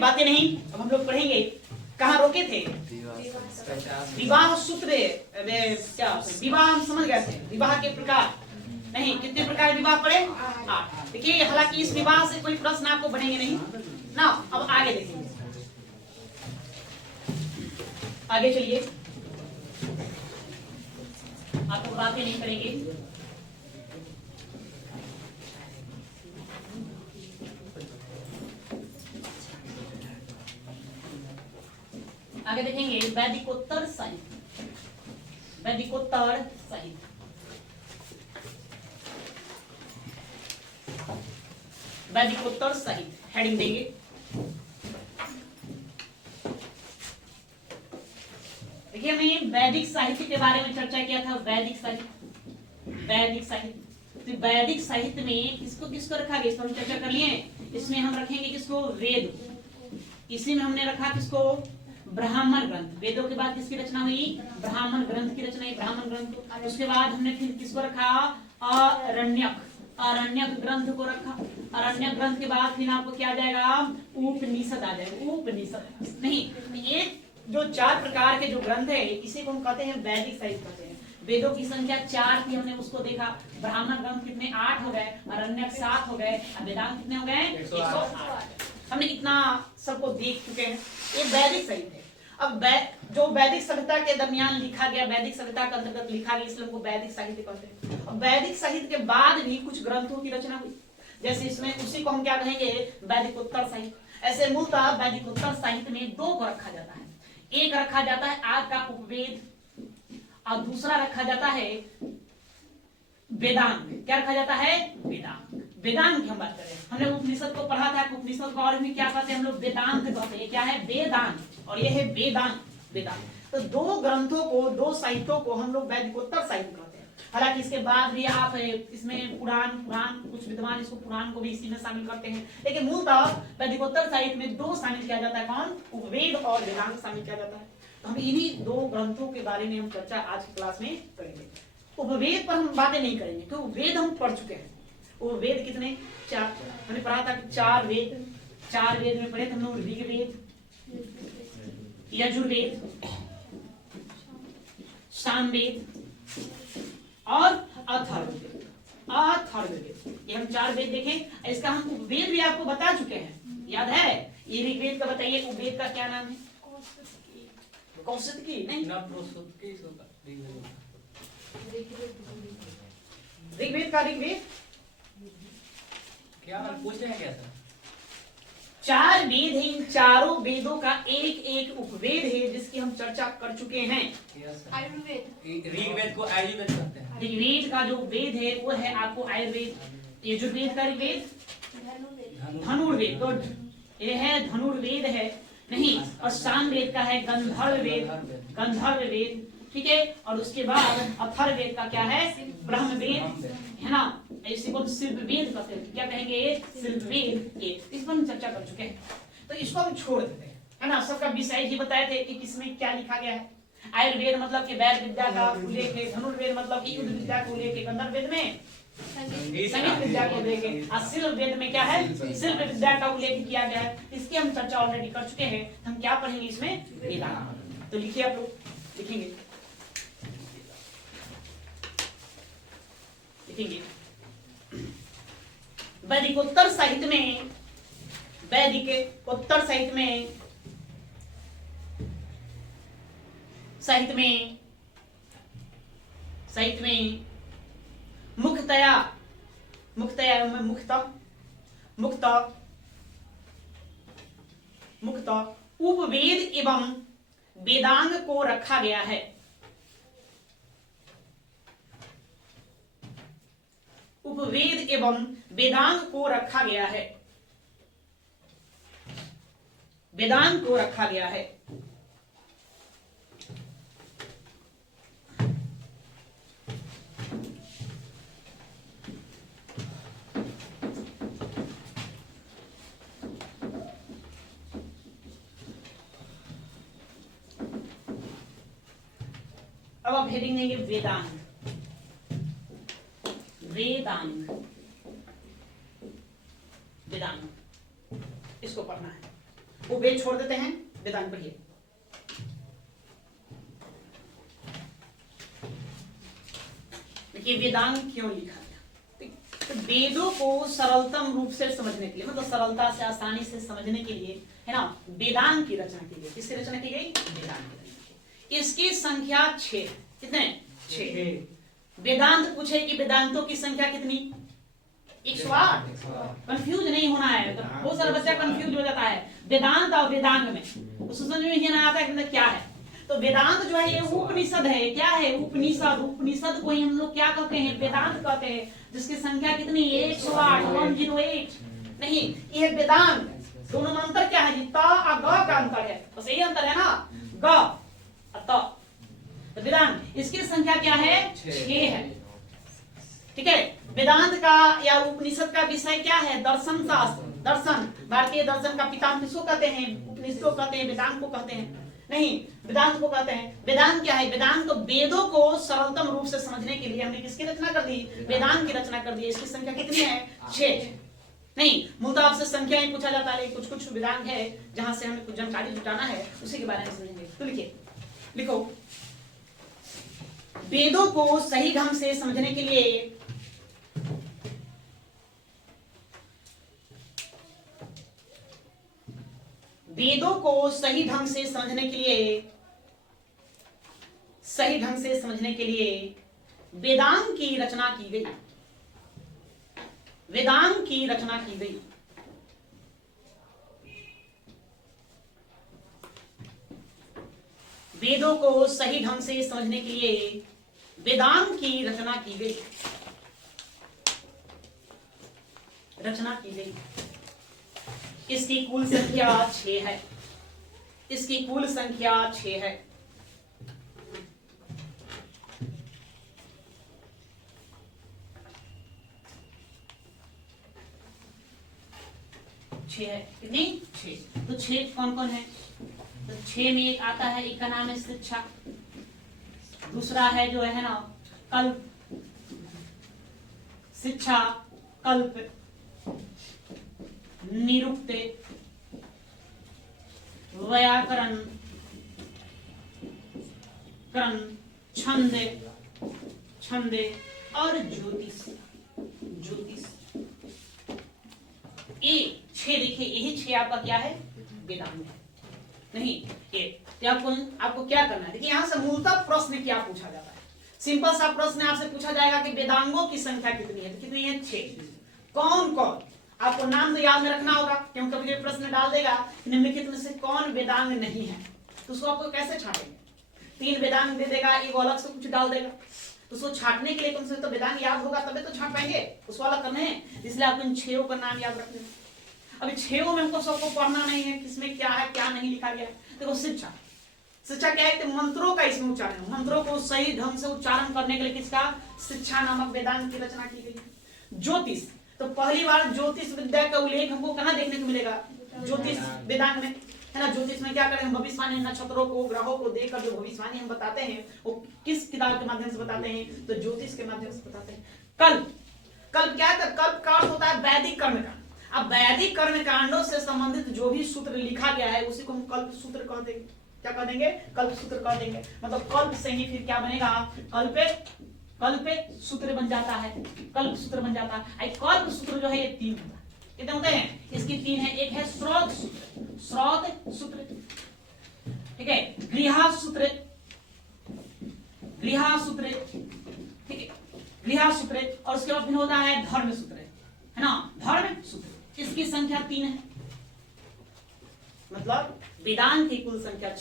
बातें नहीं, अब हम लोग पढ़ेंगे। कहाँ रोके थे? विवाह सूत्र, क्या विवाह हम समझ गए थे, विवाह के प्रकार नहीं, कितने प्रकार विवाह पढ़े? 8। देखिए हालांकि इस विवाह से कोई प्रश्न आपको बनेंगे नहीं ना। अब आगे देखेंगे, आगे चलिए, आपको बातें नहीं करेंगे। आगे देखेंगे वैदिकोत्तर साहित्य, वैदिकोत्तर साहित्य, वैदिकोत्तर साहित्य हेडिंग देंगे। देखिए हमने वैदिक साहित्य के बारे में चर्चा किया था। वैदिक साहित्य, वैदिक साहित्य, तो वैदिक साहित्य में किसको किसको रखा गया, इसको हम चर्चा कर लिए। इसमें हम रखेंगे किसको? वेद। इसी में हमने रखा किसको? ब्राह्मण ग्रंथ। वेदों के बाद किसकी रचना हुई? ब्राह्मण ग्रंथ की रचना हुई, ब्राह्मण ग्रंथ। उसके बाद हमने फिर किसको रखा? अरण्यक, अरण्यक ग्रंथ को रखा। अरण्यक ग्रंथ के बाद फिर आपको क्या आ जाएगा? उपनिषद आ जाएगा। उपनिषद नहीं, ये जो 4 प्रकार के जो ग्रंथ है इसी को हम कहते हैं वैदिक साहित्य कहते हैं। वेदों की संख्या 4 थी, हमने उसको देखा। ब्राह्मण ग्रंथ कितने? 8 हो गए, अरण्यक 7 हो गए, वेदांत कितने हो गए? 108। हमने इतना सबको देख चुके हैं। ये वैदिक साहित्य है। अब जो वैदिक सभ्यता के दरमियान लिखा गया, वैदिक सभ्यता के अंतर्गत लिखा गया, इसलिए हमको वैदिक साहित्य कहते हैं। अब वैदिक साहित्य के बाद भी कुछ ग्रंथों की रचना हुई, जैसे इसमें उसी को हम क्या कहेंगे? वैदिकोत्तर साहित्य। ऐसे मूलतः वैदिकोत्तर साहित्य में 2 को रखा जाता है। एक रखा जाता है आज का उपवेद और दूसरा रखा जाता है वेदांग। क्या रखा जाता है? वेदांग। वेदांग की हम बात करें, हमने उपनिषद को पढ़ा था। उपनिषद को और भी क्या कहते हैं हम लोग? वेदांत कहते हैं। क्या है? वेदांत। और ये है वेदांत, वेदांत। तो 2 ग्रंथों को, 2 साहित्यों को हम लोग वैदिकोत्तर साहित्य कहते हैं। हालांकि इसके बाद भी आप इसमें पुराण कुछ विद्वान इसको पुराण को भी इसी में शामिल करते हैं, लेकिन मूलतः वैदिकोत्तर साहित्य में 2 शामिल किया जाता है। कौन? उपवेद और वेदांत शामिल किया जाता है। तो हम इन्हीं 2 ग्रंथों के बारे में हम चर्चा आज की क्लास में करेंगे। उपवेद पर हम बातें नहीं करेंगे क्योंकि वेद हम पढ़ चुके हैं। वो वेद कितने? 4 हमने पढ़ा था कि 4 वेद, 4 वेद में पढ़े थे हम लोग। ऋग्वेद, यजुर्वेद, सामवेद और अथर्ववेद। अथर्ववेद, ये हम 4 वेद देखें। इसका हम उपवेद भी आपको बता चुके हैं, याद है? ये ऋग्वेद का बताइए, उपवेद का क्या नाम है? कौशिकी नहीं, ऋग्वेद का ऋग्वेद क्या पूछ रहे हैं? क्या सर? 4 वेद है, इन चारों वेदों का एक एक उपवेद है जिसकी हम चर्चा कर चुके हैं। ऋग्वेद को आयुर्वेद कहते हैं। ऋग्वेद का जो वेद है वो है आपको आयुर्वेद। यजुर्वेद का ऋग्वेद धनुर्वेद, तो ये है धनुर्वेद है नहीं। और सामवेद का है गंधर्ववेद, गंधर्ववेद, ठीक है। और उसके बाद अथर्ववेद का क्या है? ब्रह्मवेद, है ना। इसी को शिल्पवेद कहते हैं। क्या कहेंगे? शिल्पवेद। ये इस पर हम चर्चा कर चुके हैं, तो इसको हम छोड़ देते हैं, है ना। सबका विषय ही बताए थे कि किसमें क्या लिखा गया है। आयुर्वेद मतलब कि वैद्य विद्या का उल्लेख है, धनुर्वेद मतलब कि युद्ध विद्या का उल्लेख है, गंधर्ववेद में संगीत विद्या को लेके, और शिल्पवेद में क्या है? शिल्प विद्या का उल्लेख किया गया है। इसकी हम चर्चा ऑलरेडी कर चुके हैं। हम क्या पढ़ेंगे इसमें? वेदांत। तो लिखिए, आप लोग लिखेंगे, लिखेंगे वैदिकोत्तर साहित्य में, वैदिकोत्तर साहित्य में, साहित्य में मुख्यतया उपवेद एवं वेदांग को रखा गया है। उपवेद एवं वेदांग को रखा गया है, वेदांग को रखा गया है। अब आप हेडिंग देंगे वेदांग, वेदांग, वेदांग, इसको पढ़ना है। वो वेद छोड़ देते हैं, वेदांत पढ़िए। देखिए वेदांत क्यों लिखा गया, तो वेदों को सरलतम रूप से समझने के लिए, मतलब सरलता से आसानी से समझने के लिए, है ना, वेदांत की रचना की गई। किसकी रचना की गई? वेदांत की रचना की। इसकी संख्या 6। कितने? 6। वेदांत पूछे कि वेदांतों की संख्या कितनी? 108। कंफ्यूज नहीं होना है, तो बहुत सारा बच्चा कंफ्यूज हो जाता है वेदांत और वेदांग में, उसको समझ में ही नहीं आता है कि क्या है। तो वेदांत जो है ये उपनिषद है। क्या है? उपनिषद। उपनिषद को ही हम लोग क्या कहते हैं? वेदांत कहते हैं, जिसकी संख्या कितनी? 108, 108। नहीं, ये वेदांत। दोनों में अंतर क्या है जी? त और ग का अंतर है, बस यही अंतर है ना, ग और त। वेदांत, इसकी संख्या क्या है? 6 है। ठीक है। वेदांत का या उपनिषद का विषय क्या है? दर्शन शास्त्र। दर्शन, भारतीय दर्शन का पितामह किसको कहते हैं? उपनिषद को कहते हैं, वेदांत को कहते हैं नहीं, वेदांत को कहते हैं। वेदांत क्या है? वेदांत तो वेदों को सरलतम रूप से समझने के लिए हमने किसकी रचना कर दी? वेदांत की रचना कर दी। इसकी संख्या कितनी है? 6। नहीं, मूलतः आपसे संख्या ही पूछा जाता है, लेकिन कुछ कुछ वेदांत है जहां से हमें कुछ जानकारी जुटाना है, उसी के बारे में समझेंगे। तो लिखिए, लिखो, वेदों को सही ढंग से समझने के लिए वेदों को सही ढंग से समझने के लिए, सही ढंग से समझने के लिए वेदांत की रचना की गई। वेदांत की रचना की गई। वेदों को सही ढंग से समझने के लिए वेदांत की रचना की गई। रचना की गई। इसकी कुल संख्या 6 है। इसकी कुल संख्या 6 है। कितनी? 6। तो 6 कौन कौन है? तो 6 में एक आता है, एक का नाम है शिक्षा, दूसरा है जो है ना कल्प, शिक्षा, कल्प, निरुक्ते, व्याकरण, करण, छंदे, छंदे और ज्योतिष। ज्योतिष, ये 6 देखिए, यही 6 आपका क्या है? वेदांत है। नहीं, ये आपको क्या करना है? देखिए, यहां से मूलतः प्रश्न क्या पूछा जाता है? सिंपल सा प्रश्न आपसे पूछा जाएगा कि वेदांगों की संख्या कितनी है? तो कितनी है? 6। कौन कौन? आपको नाम तो याद में रखना होगा, क्योंकि कभी ये प्रश्न डाल देगा निम्नलिखित में से कौन वेदांग नहीं है, तो उसको आपको कैसे छाटेंगे? 3 वेदांग दे देगा, एक अलग से कुछ डाल देगा, तो उसको छाटने के लिए कम से कम तो वेदांग याद होगा, तभी तो छाट पाएंगे। उसको अलग करने हैं, इसलिए आपको इन 6 का नाम याद रखना है। अभी 6 में हमको सबको पढ़ना नहीं है, किसमें क्या है क्या नहीं लिखा गया है। देखो, शिक्षा, शिक्षा क्या है? मंत्रों का इसमें उच्चारण, मंत्रों को सही ढंग से उच्चारण करने के लिए किसका? शिक्षा नामक वेदांत की रचना की गई है। ज्योतिष, तो पहली बार ज्योतिष विद्या का उल्लेख हमको कहाँ देखने को मिलेगा? ज्योतिष वेदांत में, है ना। ज्योतिष में क्या करें हम? भविष्यवाणी, नक्षत्रों को, ग्रहों को देखकर जो भविष्यवाणी हम बताते हैं, वो किस किताब के माध्यम से बताते हैं? तो ज्योतिष के माध्यम से बताते हैं। कल्प, कल्प क्या है? कल्प का अर्थ होता है वैदिक कर्मकांड। अब वैदिक कर्मकांडों से संबंधित जो भी सूत्र लिखा गया है उसी को हम कल्प सूत्र कह देंगे। क्या कह देंगे? कल्प सूत्र कह देंगे। मतलब कल्प से ही फिर क्या बनेगा? कल्प सूत्र बन जाता है, कल्प सूत्र बन जाता है। कल्प सूत्र जो है ये 3 होता है। कितने होते हैं? इसकी 3 है। एक है स्रोत सूत्र, स्रोत सूत्र, ठीक है, गृहा सूत्र, गृहा सूत्र, ठीक है, गृहा सूत्र, और उसके बाद फिर होता है धर्म सूत्र, है ना, धर्म सूत्र। इसकी संख्या 3 है। मतलब वेदांत की कुल संख्या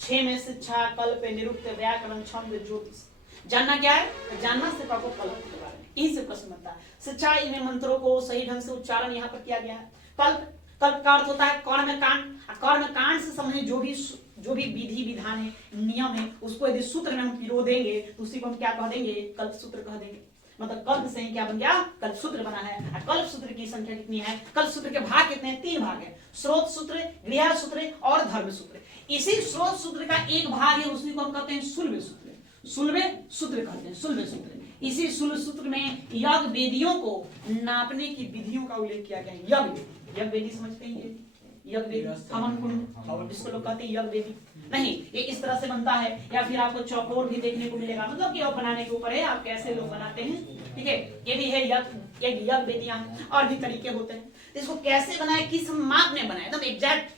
6 में शिक्षा, कल्प, निरुक्त, व्याकरण, छंद, ज्योतिष। जानना क्या है? जानना सिर्फ आपको कल्प के बारे में, यही से प्रश्न बनता है। शिक्षा, इनमें मंत्रों को सही ढंग से उच्चारण यहाँ पर किया गया है। कल्प, कल्प का अर्थ होता है कर्मकांड। कर्मकांड से संबंधित जो भी विधि विधान है, नियम है, उसको यदि सूत्र में हम पिरो देंगे तो उसी को हम क्या कह देंगे? कल्प सूत्र कह देंगे। मतलब कल्प से ही क्या बन गया? कल्प सूत्र बना है। कल्प सूत्र की संख्या कितनी है? कल्प सूत्र के भाग कितने हैं? 3 भाग है, स्रोत सूत्र, गृह सूत्र और धर्म सूत्र। इसी स्रोत सूत्र का एक भाग है, उसी को हम कहते हैं सुलभ सूत्र। सुलभ सूत्र कहते हैं, सुलभ सूत्र। इसी सुलभ सूत्र में यज्ञ वेदियों को नापने की विधियों का उल्लेख किया गया है। यज्ञ वेदी समझते हैं? यज्ञ वेदी, हवन कुंड, जिसको लोग कहते हैं यज्ञ वेदी। नहीं, ये इस तरह से बनता है। या फिर आपको चौकोर भी देखने को मिलेगा, मतलब कि आप बनाने के ऊपर है, आप कैसे लोग बनाते हैं, ठीक है। ये भी है यज्ञ वेदियां, और भी तरीके होते हैं। इसको कैसे बनाए, किस माप में बनाए, एकदम एग्जैक्ट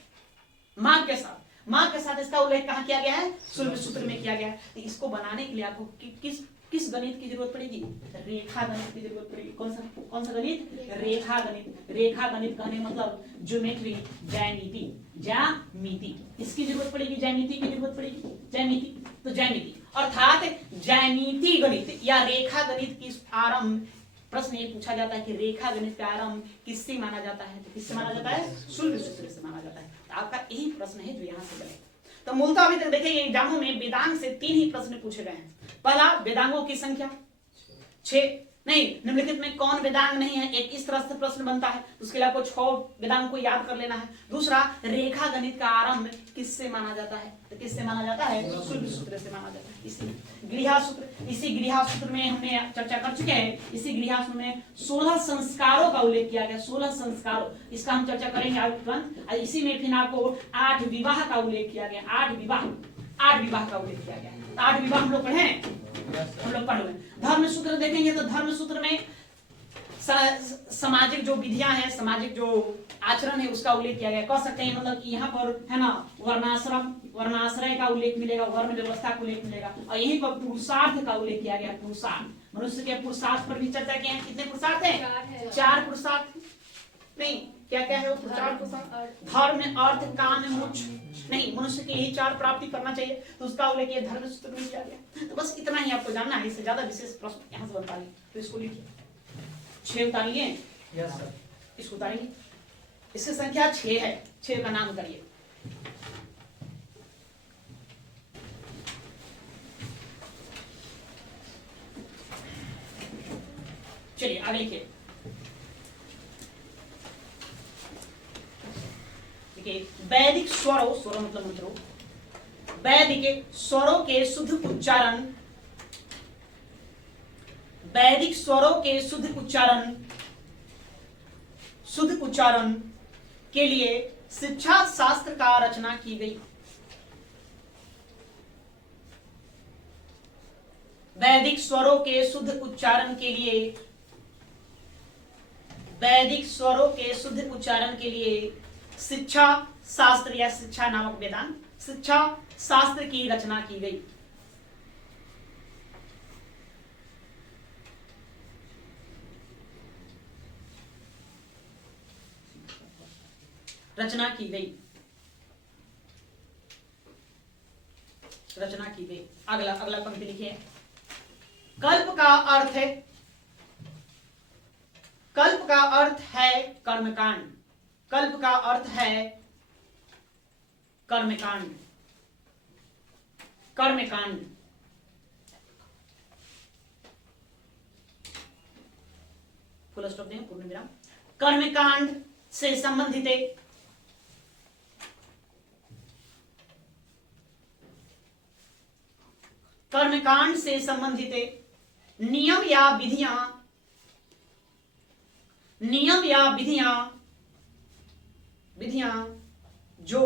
माप के साथ इसका उल्लेख कहाँ किया गया है, शुल्ब सूत्र में किया गया है। तो इसको बनाने के लिए आपको किस गणित की जरूरत पड़ेगी, रेखा गणित की जरूरत पड़ेगी। कौन सा गणित, रेखा गणित। रेखा गणित कहने मतलब ज्योमेट्री, ज्यामिति, इसकी जरूरत पड़ेगी, ज्यामिति की जरूरत पड़ेगी, ज्यामिति। तो ज्यामिति अर्थात ज्यामिति गणित या रेखा गणित की आरंभ, प्रश्न ये पूछा जाता है कि रेखा गणित का आरंभ किससे माना जाता है, तो किससे माना जाता है, शुल्ब सूत्र से माना जाता है। तो आपका यही प्रश्न है जो यहाँ से बनेगा। तो मूलतः अभी तक देखिए एग्जामों में वेदांग से 3 ही प्रश्न पूछे गए हैं। पहला, वेदांगों की संख्या 6, नहीं निम्नलिखित में कौन वेदांग नहीं है, एक इस तरह से प्रश्न बनता है। उसके लिए आपको 6 वेदांग को याद कर लेना है। दूसरा, रेखा गणित का आरंभ किससे माना जाता है, तो किससे माना जाता है, शुल्ब सूत्र से माना जाता है। इसी गृहा सूत्र में हमने चर्चा कर चुके हैं। इसी गृहा सूत्र में 16 संस्कारों का उल्लेख किया गया, 16 संस्कारों, इसका हम चर्चा करेंगे आगे तुरंत। इसी में फिर आपको 8 विवाह का उल्लेख किया गया, 8 विवाह का उल्लेख किया गया। 8 विवाह हम लोग पढ़े, हम लोग पढ़ रहे। धर्म सूत्र देखेंगे तो धर्म सूत्र में सामाजिक जो विधियां हैं, सामाजिक जो आचरण है उसका उल्लेख किया गया। कह सकते हैं मतलब कि यहाँ पर है ना वर्णाश्रय का उल्लेख मिलेगा, वर्ण व्यवस्था का उल्लेख मिलेगा। और यहीं पर पुरुषार्थ का उल्लेख किया गया। पुरुषार्थ, मनुष्य के पुरुषार्थ पर भी चर्चा की है। कितने पुरुषार्थ है, 4 पुरुषार्थ। नहीं, क्या है वो 4 पुरुषार्थ, धर्म अर्थ काम मोक्ष। नहीं, मनुष्य के यही 4 प्राप्ति करना चाहिए, तो उसका उल्लेख ये धर्म सूत्र में किया गया। तो बस इतना ही आपको जानना है, इससे ज्यादा विशेष प्रश्न यहाँ से बनता है। तो इसको लिखिए, 6 उतार लिए, इसको उतारेंगे। इसकी संख्या 6 है, 6 का नाम उतारिए। चलिए आगे लिखिए। वैदिक स्वरों मतलब मंत्रों, वैदिक स्वरों के शुद्ध उच्चारण, वैदिक स्वरों के शुद्ध उच्चारण के लिए शिक्षा शास्त्र का रचना की गई। वैदिक स्वरों के शुद्ध उच्चारण के लिए, वैदिक स्वरों के शुद्ध उच्चारण के लिए शिक्षा शास्त्र या शिक्षा नामक वेदांत, शिक्षा शास्त्र की रचना की गई। रचना की गई। अगला पंक्ति लिखिए। कल्प का अर्थ है कर्मकांड। कल्प का अर्थ है कर्मकांड। फुल स्टॉप दें, पूर्ण विराम। कर्मकांड से संबंधित नियम या विधियां जो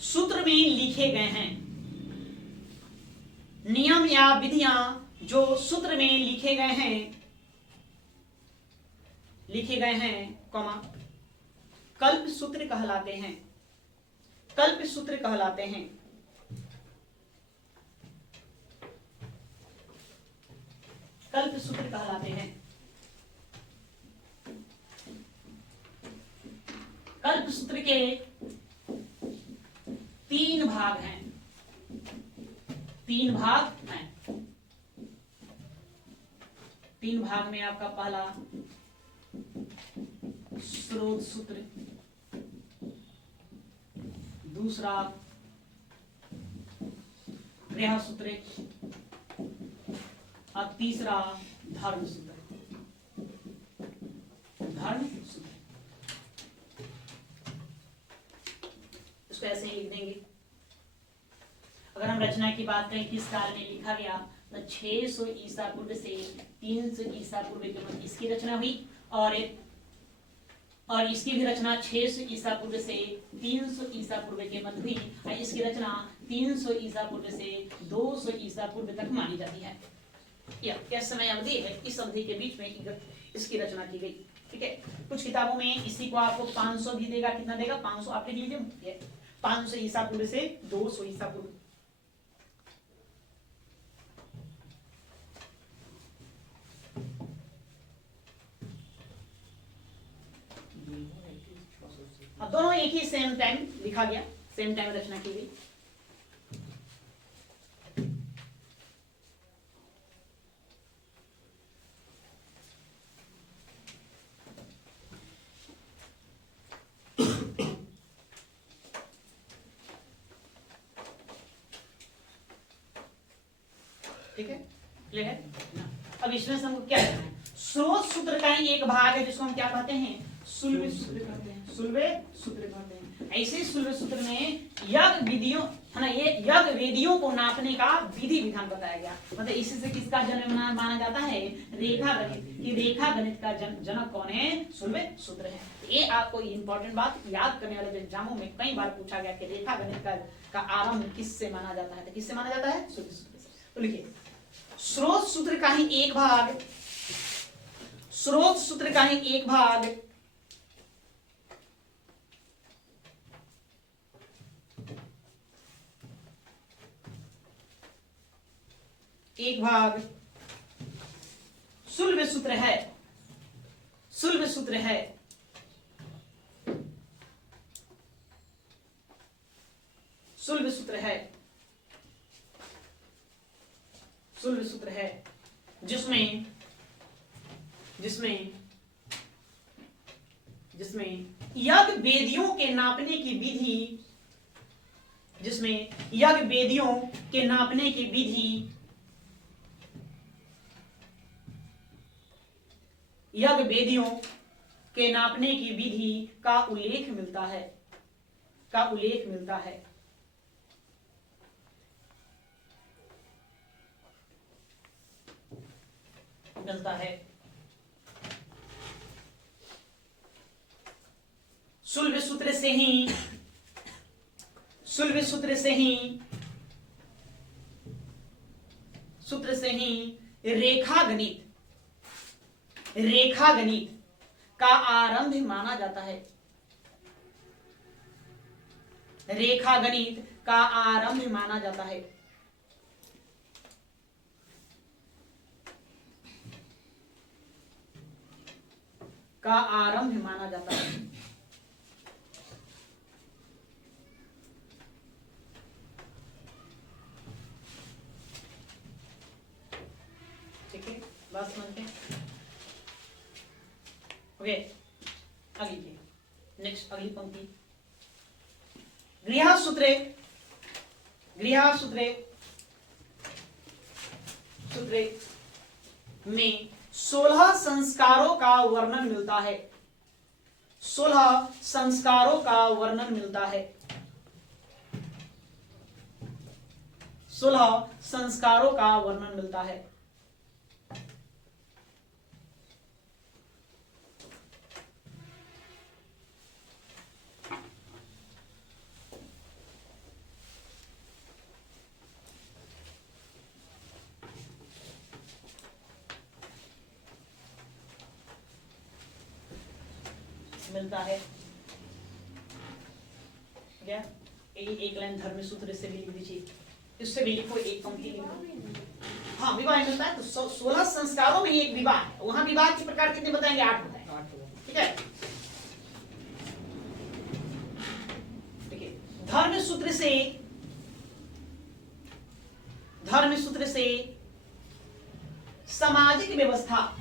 सूत्र में लिखे गए हैं। नियम या विधियां जो सूत्र में लिखे गए हैं, कल्प सूत्र कहलाते हैं। कल्प सूत्र कहलाते हैं। कल्प सूत्र के 3 भाग हैं। 3 भाग में आपका पहला स्रोत सूत्र, दूसरा गृह सूत्र और तीसरा धर्म सूत्र। इसको ऐसे ही लिख देंगे। अगर हम रचना की बात करें किस काल में लिखा गया, तो 600 ईसा पूर्व से 300 ईसा पूर्व के मध्य इसकी रचना हुई। और इसकी भी रचना 600 ईसा पूर्व से 300 ईसा पूर्व के मध्य हुई और इसकी रचना 300 ईसा पूर्व से 200 ईसा पूर्व तक मानी जाती है। यह समय अवधि है, इस अवधि के बीच में इसकी रचना की गई। ठीक है, कुछ किताबों में इसी को आपको 500 भी देगा, कितना देगा 500, आप लिख लीजिए 500 ईसा पूर्व से 200 ईसा पूर्व। दोनों एक ही सेम टाइम लिखा गया, सेम टाइम रचना की गई। ठीक है, क्लियर है। अब इसमें से हमको क्या करना है, स्रोत सूत्र का ही एक भाग है जिसको हम क्या कहते हैं, सुलभ सूत्र कहते हैं, सुलभ सूत्र कहते हैं। ऐसे सुलभ सूत्र में यज्ञ विधियों है ना, ये यज्ञ वेदियों को नापने का विधि विधान बताया गया। मतलब इसी से किसका जन्म माना जाता है, रेखा गणित। कि रेखा गणित का जनक कौन है, सुलभ सूत्र है। ये आपको इंपॉर्टेंट बात याद करने वाले एग्जामों में कई बार पूछा गया कि रेखा गणित का आरंभ किससे माना जाता है, तो किससे माना जाता है, सुलभ सूत्र से। तो लिखिए, स्रोत सूत्र का ही एक भाग, स्रोत सूत्र का ही एक भाग सुलभ सूत्र है, सुलभ सूत्र है। सुलभ सूत्र है, सुलभ सूत्र है जिसमें यज्ञ वेदियों के नापने की विधि, जिसमें यज्ञ वेदियों के नापने की विधि, यज्ञ वेदियों के नापने की विधि का उल्लेख मिलता है, का उल्लेख मिलता है। मिलता है। सुलभ सूत्र से ही, सुलभ सूत्र से ही, सूत्र से ही रेखा गणित, रेखा गणित का आरंभ माना जाता है। रेखा गणित का आरंभ माना जाता है। का आरंभ माना जाता है। ठीक है, बात समझते हैं। ओके, अगली नेक्स्ट, अगली पंक्ति, गृह सूत्रे, गृह सूत्रे, सूत्रे में 16 संस्कारों का वर्णन मिलता है। 16 संस्कारों का वर्णन मिलता है। 16 संस्कारों का वर्णन मिलता है। मिलता है क्या, एक लाइन धर्म सूत्र से भी लिख दीजिए, इससे भी लिखो, एक पंक्ति लिखो। हाँ, विवाह मिलता है, तो 16 संस्कारों में ही एक विवाह है। वहां विवाह के प्रकार कितने बताएंगे, 8 बताएंगे। ठीक है, देखिए, धर्म सूत्र से, धर्म सूत्र से सामाजिक व्यवस्था,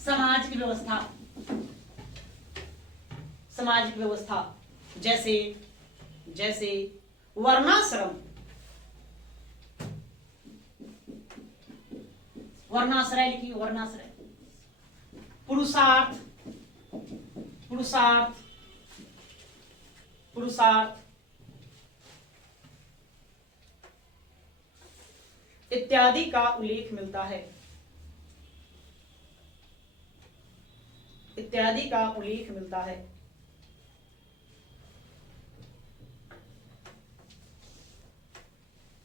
सामाजिक व्यवस्था, सामाजिक व्यवस्था जैसे जैसे वर्णाश्रम, वर्णाश्रय लिखिए, वर्णाश्रय, पुरुषार्थ, पुरुषार्थ, पुरुषार्थ, इत्यादि का उल्लेख मिलता है। इत्यादि का उल्लेख मिलता है।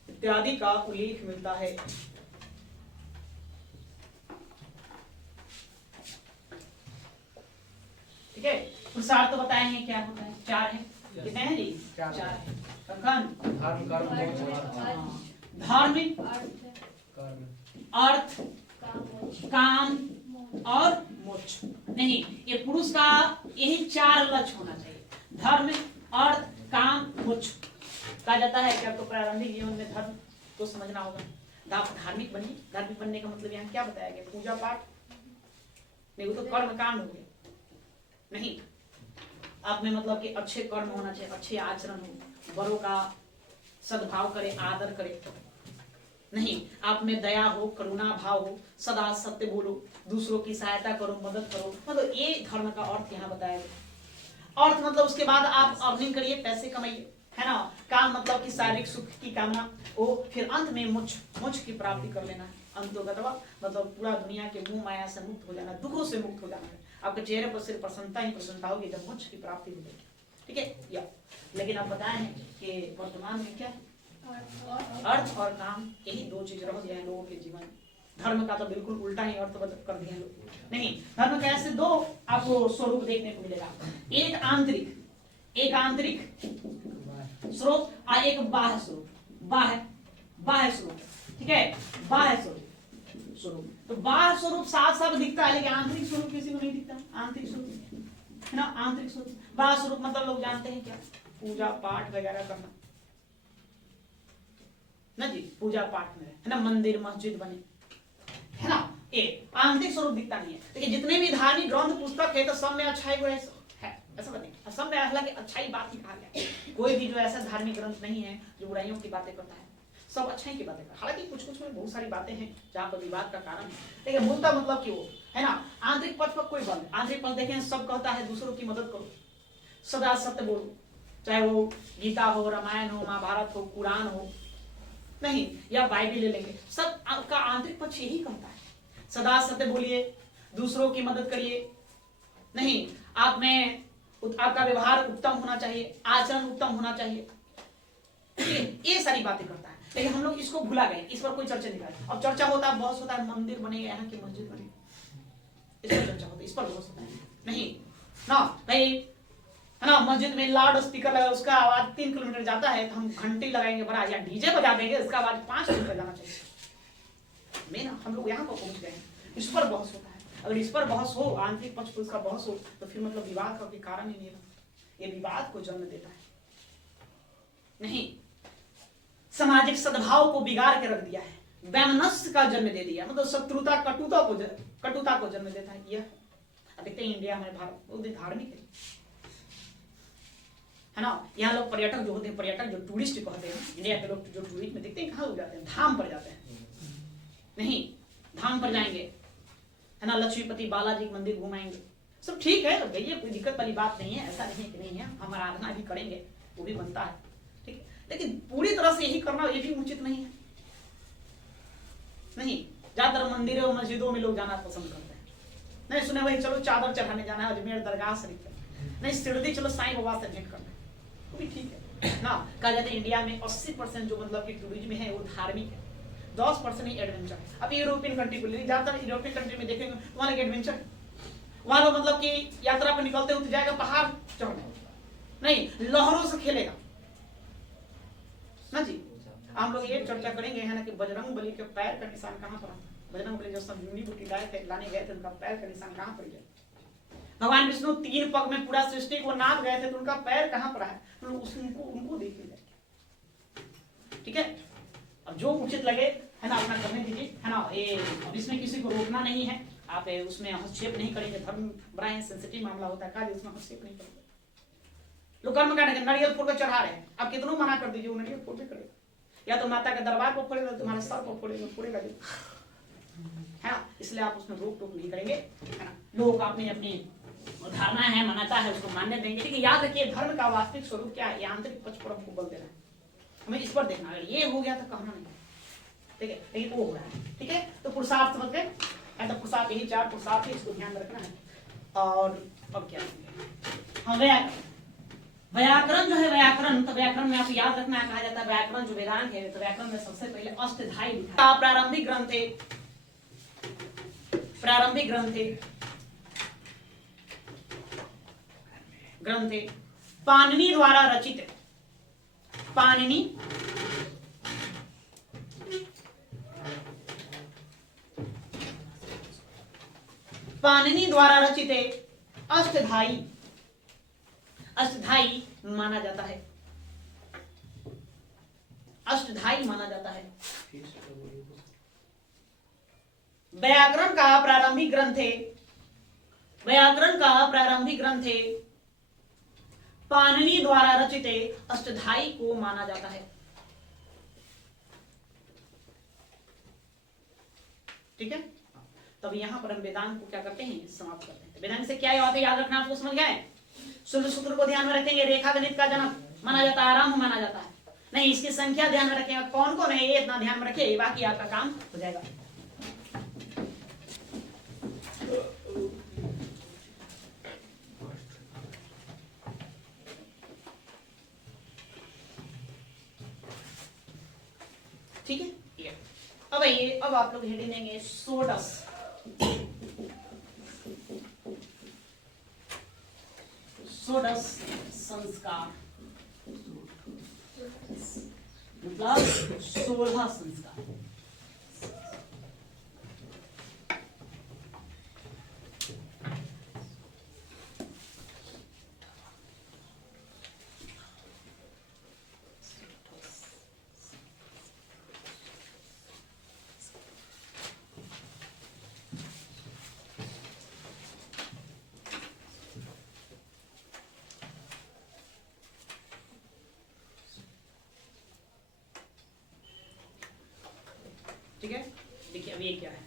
इत्यादि का उल्लेख मिलता है। ठीक है, पुरुषार्थ तो बताए हैं क्या होता है, 4 है। कितने हैं जी? 4 है। कखन धर्म कर्म मोक्ष धार्मिक, अर्थ, काम और मोक्ष। नहीं, ये पुरुष का यही 4 लक्ष्य होना चाहिए, धर्म, अर्थ, काम, मोक्ष। कहा जाता है कि आपको प्रारंभिक जीवन में धर्म को समझना होगा। आप धार्मिक बनिए। धार्मिक बनने का मतलब यहाँ क्या बताया गया? पूजा पाठ नहीं, वो तो कर्म कांड हो गया। नहीं, आप में मतलब कि अच्छे कर्म होना चाहिए, अच्छे आचरण हो, बड़ों का सद्भाव करे, आदर करे। नहीं, आप में दया हो, करुणा भाव हो, सदा सत्य बोलो, दूसरों की सहायता करो, मदद करो। मतलब ये धर्म का अर्थ यहाँ बताया गया। अर्थ मतलब उसके बाद आप अर्निंग करिए, पैसे कमाइए, है ना। काम मतलब कि शारीरिक सुख की कामना हो, फिर अंत में मोक्ष की प्राप्ति कर लेना। अंतोगतवा मतलब पूरा दुनिया के मोह माया से मुक्त हो जाना, दुखों से मुक्त हो जाना है। आपके चेहरे पर सिर्फ प्रसन्नता ही प्रसन्नता होगी जब मोक्ष की प्राप्ति हो जाएगी। ठीक है या? लेकिन आप बताए हैं कि वर्तमान में क्या है? अर्थ और काम, यही 2 चीज रह गए हैं लोगों के जीवन। धर्म का तो बिल्कुल उल्टा ही अर्थ कर दिया लोग। नहीं, धर्म का ऐसे 2 आपको स्वरूप देखने को मिलेगा। एक आंतरिक स्वरूप और एक बाह्य स्वरूप। बाह्य स्वरूप, ठीक है, बाह्य स्वरूप। तो बाह्य स्वरूप साफ साफ दिखता है, लेकिन आंतरिक स्वरूप किसी को नहीं दिखता। आंतरिक स्वरूप है ना, आंतरिक स्वरूप। बाह्य स्वरूप मतलब लोग जानते हैं क्या? पूजा पाठ वगैरह करना ना जी, पूजा पाठ में है ना, मंदिर मस्जिद बने, है ना। ये आंतरिक स्वरूप दिखता नहीं है। लेकिन जितने भी धार्मिक ग्रंथ पुस्तक है तो सब में अच्छाई बुराई है, ऐसा नहीं। सब में हालांकि अच्छाई बात ही कहा गया है। कोई भी जो ऐसा धार्मिक ग्रंथ नहीं है जो बुराइयों की बातें करता है, सब अच्छाई की बातें करता है। हालांकि कुछ कुछ में बहुत सारी बातें हैं जहाँ पर विवाद का कारण है, लेकिन मूलतः मतलब कि वो है ना, आंतरिक पक्ष पर कोई बल है। आंतरिक पक्ष देखें, सब कहता है दूसरों की मदद करो, सदा सत्य बोलो, चाहे वो गीता हो, रामायण हो, महाभारत हो, कुरान हो, नहीं या बाइबल ले लेंगे, सब आपका आंतरिक पक्ष यही कहता है, सदा सत्य बोलिए, दूसरों की मदद करिए। नहीं, आप में आपका व्यवहार उत्तम होना चाहिए, आचरण उत्तम होना चाहिए, ये सारी बातें करता है। लेकिन हम लोग इसको भुला गए, इस पर कोई चर्चा नहीं करता। अब चर्चा होता है, बहस होता है, मंदिर बनेगा, यहाँ की मस्जिद बनेगी, इस पर चर्चा होती है, इस पर बहस होता है। नहीं ना भाई, है ना, मस्जिद में लाउड स्पीकर लगा, उसका आवाज 3 किलोमीटर जाता है तो हम घंटी लगाएंगे बड़ा, या डीजे बजा देंगे, उसका आवाज 5 किलोमीटर जाना चाहिए। मैं ना, हम लोग यहाँ पर पहुंच गए हैं, इस पर बहस होता है। अगर इस पर बहस हो, आंतरिक पक्ष पर उसका बहस हो, तो फिर मतलब विवाद का कोई कारण ही नहीं है। ये विवाद को जन्म देता है। नहीं, सामाजिक सद्भाव को बिगाड़ के रख दिया है, वैमनस्य का जन्म दे दिया, मतलब शत्रुता, कटुता को जन्म देता है। यह देखते हैं इंडिया में, भारत बहुत धार्मिक है ना। यहाँ लोग पर्यटक जो होते हैं, पर्यटक जो टूरिस्ट कहते हैं, इंडिया के लोग जो टूरिस्ट में देखते हैं, कहाँ लोग जाते हैं? धाम पर जाते हैं। नहीं, धाम पर जाएंगे, है ना, लक्ष्मीपति बालाजी मंदिर घुमाएंगे, सब ठीक है भैया, कोई दिक्कत वाली बात नहीं है, ऐसा नहीं है कि नहीं है, हम आराधना भी करेंगे, वो भी बनता है, ठीक है। लेकिन पूरी तरह से यही करना ये भी उचित नहीं है। नहीं, ज्यादातर मंदिरों मस्जिदों में लोग जाना पसंद करते हैं। नहीं सुने भाई, चलो चादर चढ़ाने जाना है अजमेर दरगाह शरीफ, नहीं शिरडी चलो साईं बाबा से भेंट करना है, वो भी ठीक है ना। कहा जाता है इंडिया में 80% जो मतलब कि टूरिज्म है वो धार्मिक है, 10% ही एडवेंचर है। अब यूरोपियन कंट्री को ले, ज्यादातर यूरोपियन कंट्री में देखेंगे वहां लगे एडवेंचर, वहां लोग मतलब कि यात्रा पर निकलते हो तो जाएगा पहाड़ चढ़ने, नहीं लहरों से खेलेगा ना जी। हम लोग ये चर्चा करेंगे है ना कि बजरंग बली के पैर का निशान कहाँ पर आता। बजरंग बली जो संजीवनी बूटी लाए थे, लाने गए थे, उनका पैर का निशान कहाँ पर गया। भगवान विष्णु 3 पग में पूरा सृष्टि को नाप गए थे, तो उनका पैर कहाँ पर है, तो उनको देखिए, ठीक है। अब जो उचित लगे है ना अपना करने दीजिए, है ना। ये इसमें किसी को रोकना नहीं है, आप उसमें हस्तक्षेप नहीं करेंगे। धर्म बड़ा ही सेंसिटिव मामला होता है, का उसमें हस्तक्षेप नहीं करेंगे। लोग कर्म करने नारियल फोड़ कर चढ़ा रहे हैं, आप कितनों मना कर दीजिए, वो नारियल फोड़ भी करेगा, या तो माता के दरबार को फोड़ेगा, तुम्हारे सर को फोड़ेगा, है ना। इसलिए आप उसमें रोक टोक नहीं करेंगे, है ना। लोग अपनी अपनी धारणा है, मान्यता है, उसको मानने देंगे। लेकिन याद रखिए धर्म का वास्तविक स्वरूप क्या है, आंतरिक पक्ष पर हमको बल देना है, हमें इस पर देखना। अगर ये हो गया तो कहना नहीं, ठीक है, लेकिन वो हो रहा है। ठीक है, तो पुरुषार्थ समझ गए, ऐसा पुरुषार्थ, यही 4 पुरुषार्थ है, इसको ध्यान में रखना है। और अब क्या, हाँ व्याकरण जो है, व्याकरण, तो व्याकरण में आपको याद रखना है, कहा जाता है व्याकरण जो वेदांत है, तो व्याकरण में सबसे पहले अष्टधाई लिखा। प्रारंभिक ग्रंथ है, प्रारंभिक ग्रंथ है पाणिनि द्वारा रचित, पाणिनि द्वारा रचित है, अष्टधाई, अष्टधाई माना जाता है, अष्टधाई माना जाता है। व्याकरण का प्रारंभिक ग्रंथ है, व्याकरण का प्रारंभिक ग्रंथ है पाणिनि द्वारा रचित है, अष्टधाई को माना जाता है। ठीक है, तब यहां पर हम वेदांत को क्या करते हैं, समाप्त करते हैं। वेदांत से क्या याद रखना आपको समझ गया है। सूत्र को ध्यान में रखेंगे, रेखा गणित का जनक माना जाता है, आरंभ माना जाता है। नहीं, इसकी संख्या ध्यान में रखेंगे, कौन कौन है ये इतना ध्यान में रखिए, बाकी आपका काम हो जाएगा। ठीक है, अब आइए, अब आप लोग हेडिंग देंगे षोडश। षोडश संस्कार मतलब 16 संस्कार। ठीक है, देखिए अब ये क्या है,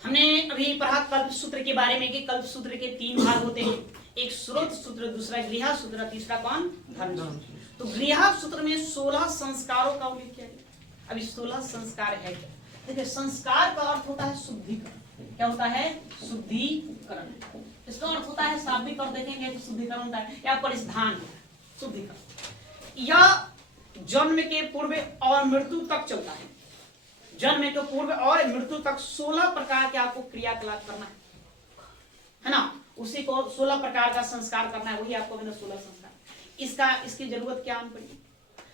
हमने अभी पढ़ा कल्प सूत्र के बारे में कि कल्प सूत्र के 3 भाग होते हैं, एक स्रोत सूत्र, दूसरा गृह सूत्र, तीसरा कौन, धर्म सूत्र। तो गृह सूत्र में 16 संस्कारों का उल्लेख किया गया। अभी 16 संस्कार है क्या, देखिए संस्कार का अर्थ होता है शुद्धिकरण। क्या होता है, शुद्धिकरण। इसका अर्थ होता है शाब्दिक अर्थ देखेंगे तो शुद्धिकरण होता है या परिधान, शुद्धिकरण। यह जन्म के पूर्व और मृत्यु तक चलता है, जन्म के पूर्व और मृत्यु तक 16 प्रकार के आपको क्रियाकलाप करना है ना, उसी को 16 प्रकार का संस्कार करना है, वही आपको 16 संस्कार। इसकी जरूरत क्या हम पड़ी,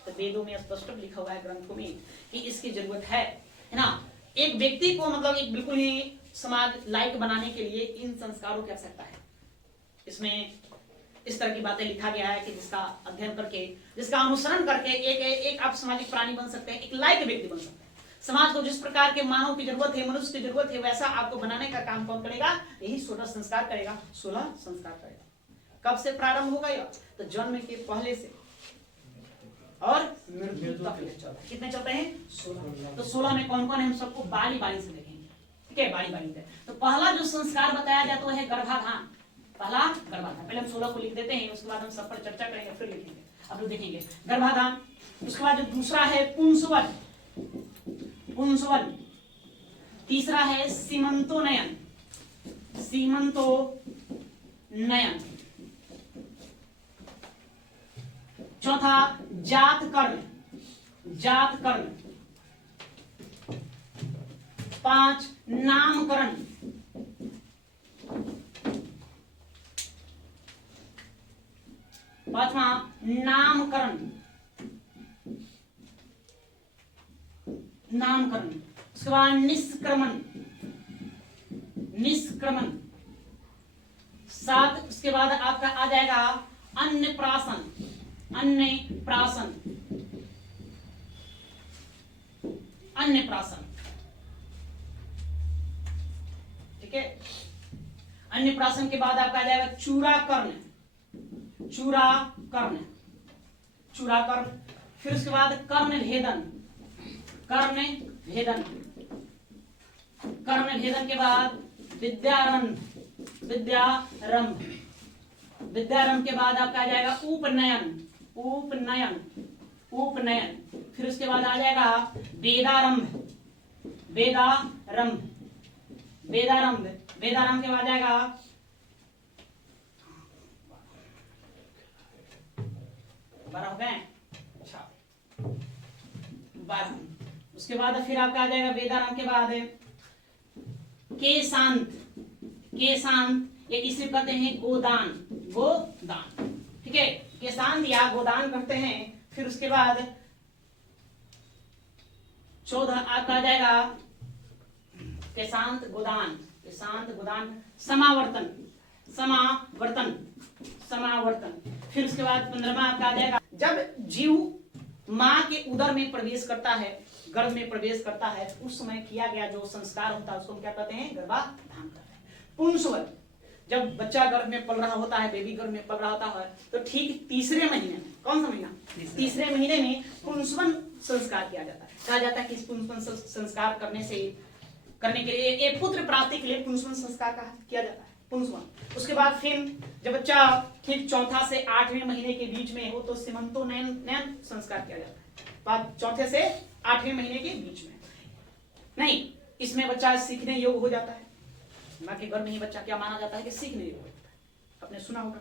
तो वेदों में स्पष्ट लिखा हुआ है, ग्रंथों में, कि इसकी जरूरत है ना। एक व्यक्ति को मतलब एक बिल्कुल ही समाज लायक बनाने के लिए इन संस्कारों की आवश्यकता है। इसमें इस तरह की बातें लिखा गया है कि जिसका अध्ययन करके, जिसका अनुसरण करके एक आप सामाजिक प्राणी बन सकते हैं, एक लायक व्यक्ति बन सकते हैं। समाज को जिस प्रकार के मानव की जरूरत है, मनुष्य की जरूरत है, वैसा आपको बनाने का काम कौन करेगा, यही 16 संस्कार करेगा, 16 संस्कार करेगा। कब से प्रारंभ होगा यह, तो जन्म के पहले से और मृत्यु तक चलता है। कितने चलते हैं, 16। तो 16 में कौन कौन है, हम सबको बारी बारी से देखेंगे। ठीक है, बारी बारी से। तो पहला जो संस्कार बताया जाता है गर्भाधान, पहला गर्भाधान। पहले हम 16 को लिख देते हैं, उसके बाद हम सब पर चर्चा करेंगे, फिर लिखेंगे। अब लोग देखेंगे गर्भाधान। उसके बाद जो दूसरा है पुंसवन, पुंसवन। तीसरा है सीमंतोनयन, सीमंतोनयन। चौथा जात कर्म, जात कर्म। 5 नामकरण, 5वां नामकरण, नामकरण। उसके बाद निष्क्रमण, निष्क्रमण। 7 उसके बाद आपका आ जाएगा अन्नप्राशन, अन्नप्राशन, अन्नप्राशन। ठीक है, अन्नप्राशन के बाद आपका आ जाएगा चूराकर्ण, चूराकर्ण, चूराकर्ण। फिर उसके बाद कर्ण भेदन, कर्ण भेदन। कर्ण भेदन के बाद विद्यारंभ, विद्यारंभ। विद्यारंभ के बाद आपका आ जाएगा उपनयन, उपनयन, उपनयन। फिर उसके बाद आ जाएगा वेदारंभ, वेदारंभ, वेदारंभ, वेदारंभ के बाद आ जाएगा बारह हो गए। अच्छा 12। उसके बाद फिर आपका आ जाएगा वेदारंभ के बाद केशांत, केशांत एक इसे कहते हैं गोदान, गोदान, ठीक है, केशांत या गोदान करते हैं। फिर उसके बाद 14 आपका आ जाएगा केशांत गोदान, केशांत गोदान, समावर्तन, समावर्तन, समावर्तन। फिर उसके बाद 15वां आपका आ जाएगा जब जीव माँ के उदर में प्रवेश करता है, गर्भ में प्रवेश करता है, उस समय किया गया जो संस्कार होता है उसको हम क्या कहते हैं, गर्भाधान कहते हैं। पुंसवन, जब बच्चा गर्भ में पल रहा होता है, बेबी गर्भ में पल रहा होता है, तो ठीक तीसरे महीने में, कौन सा महीना, तीसरे महीने में पुंसवन संस्कार किया जाता है। कहा जाता है कि इस पुंसवन संस्कार करने के लिए एक पुत्र प्राप्ति के लिए पुंसवन संस्कार किया जाता है, पुंसवन। उसके बाद फिर जब बच्चा ठीक 4 से 8वें महीने के बीच में हो तो सीमंतोन्नयन संस्कार किया जाता है। बाद 4 से 8वें महीने के बीच में नहीं, इसमें बच्चा सीखने योग्य हो जाता है। माँ के गर्भ में ही बच्चा क्या माना जाता है कि सीखने योग्य होता है। आपने सुना होगा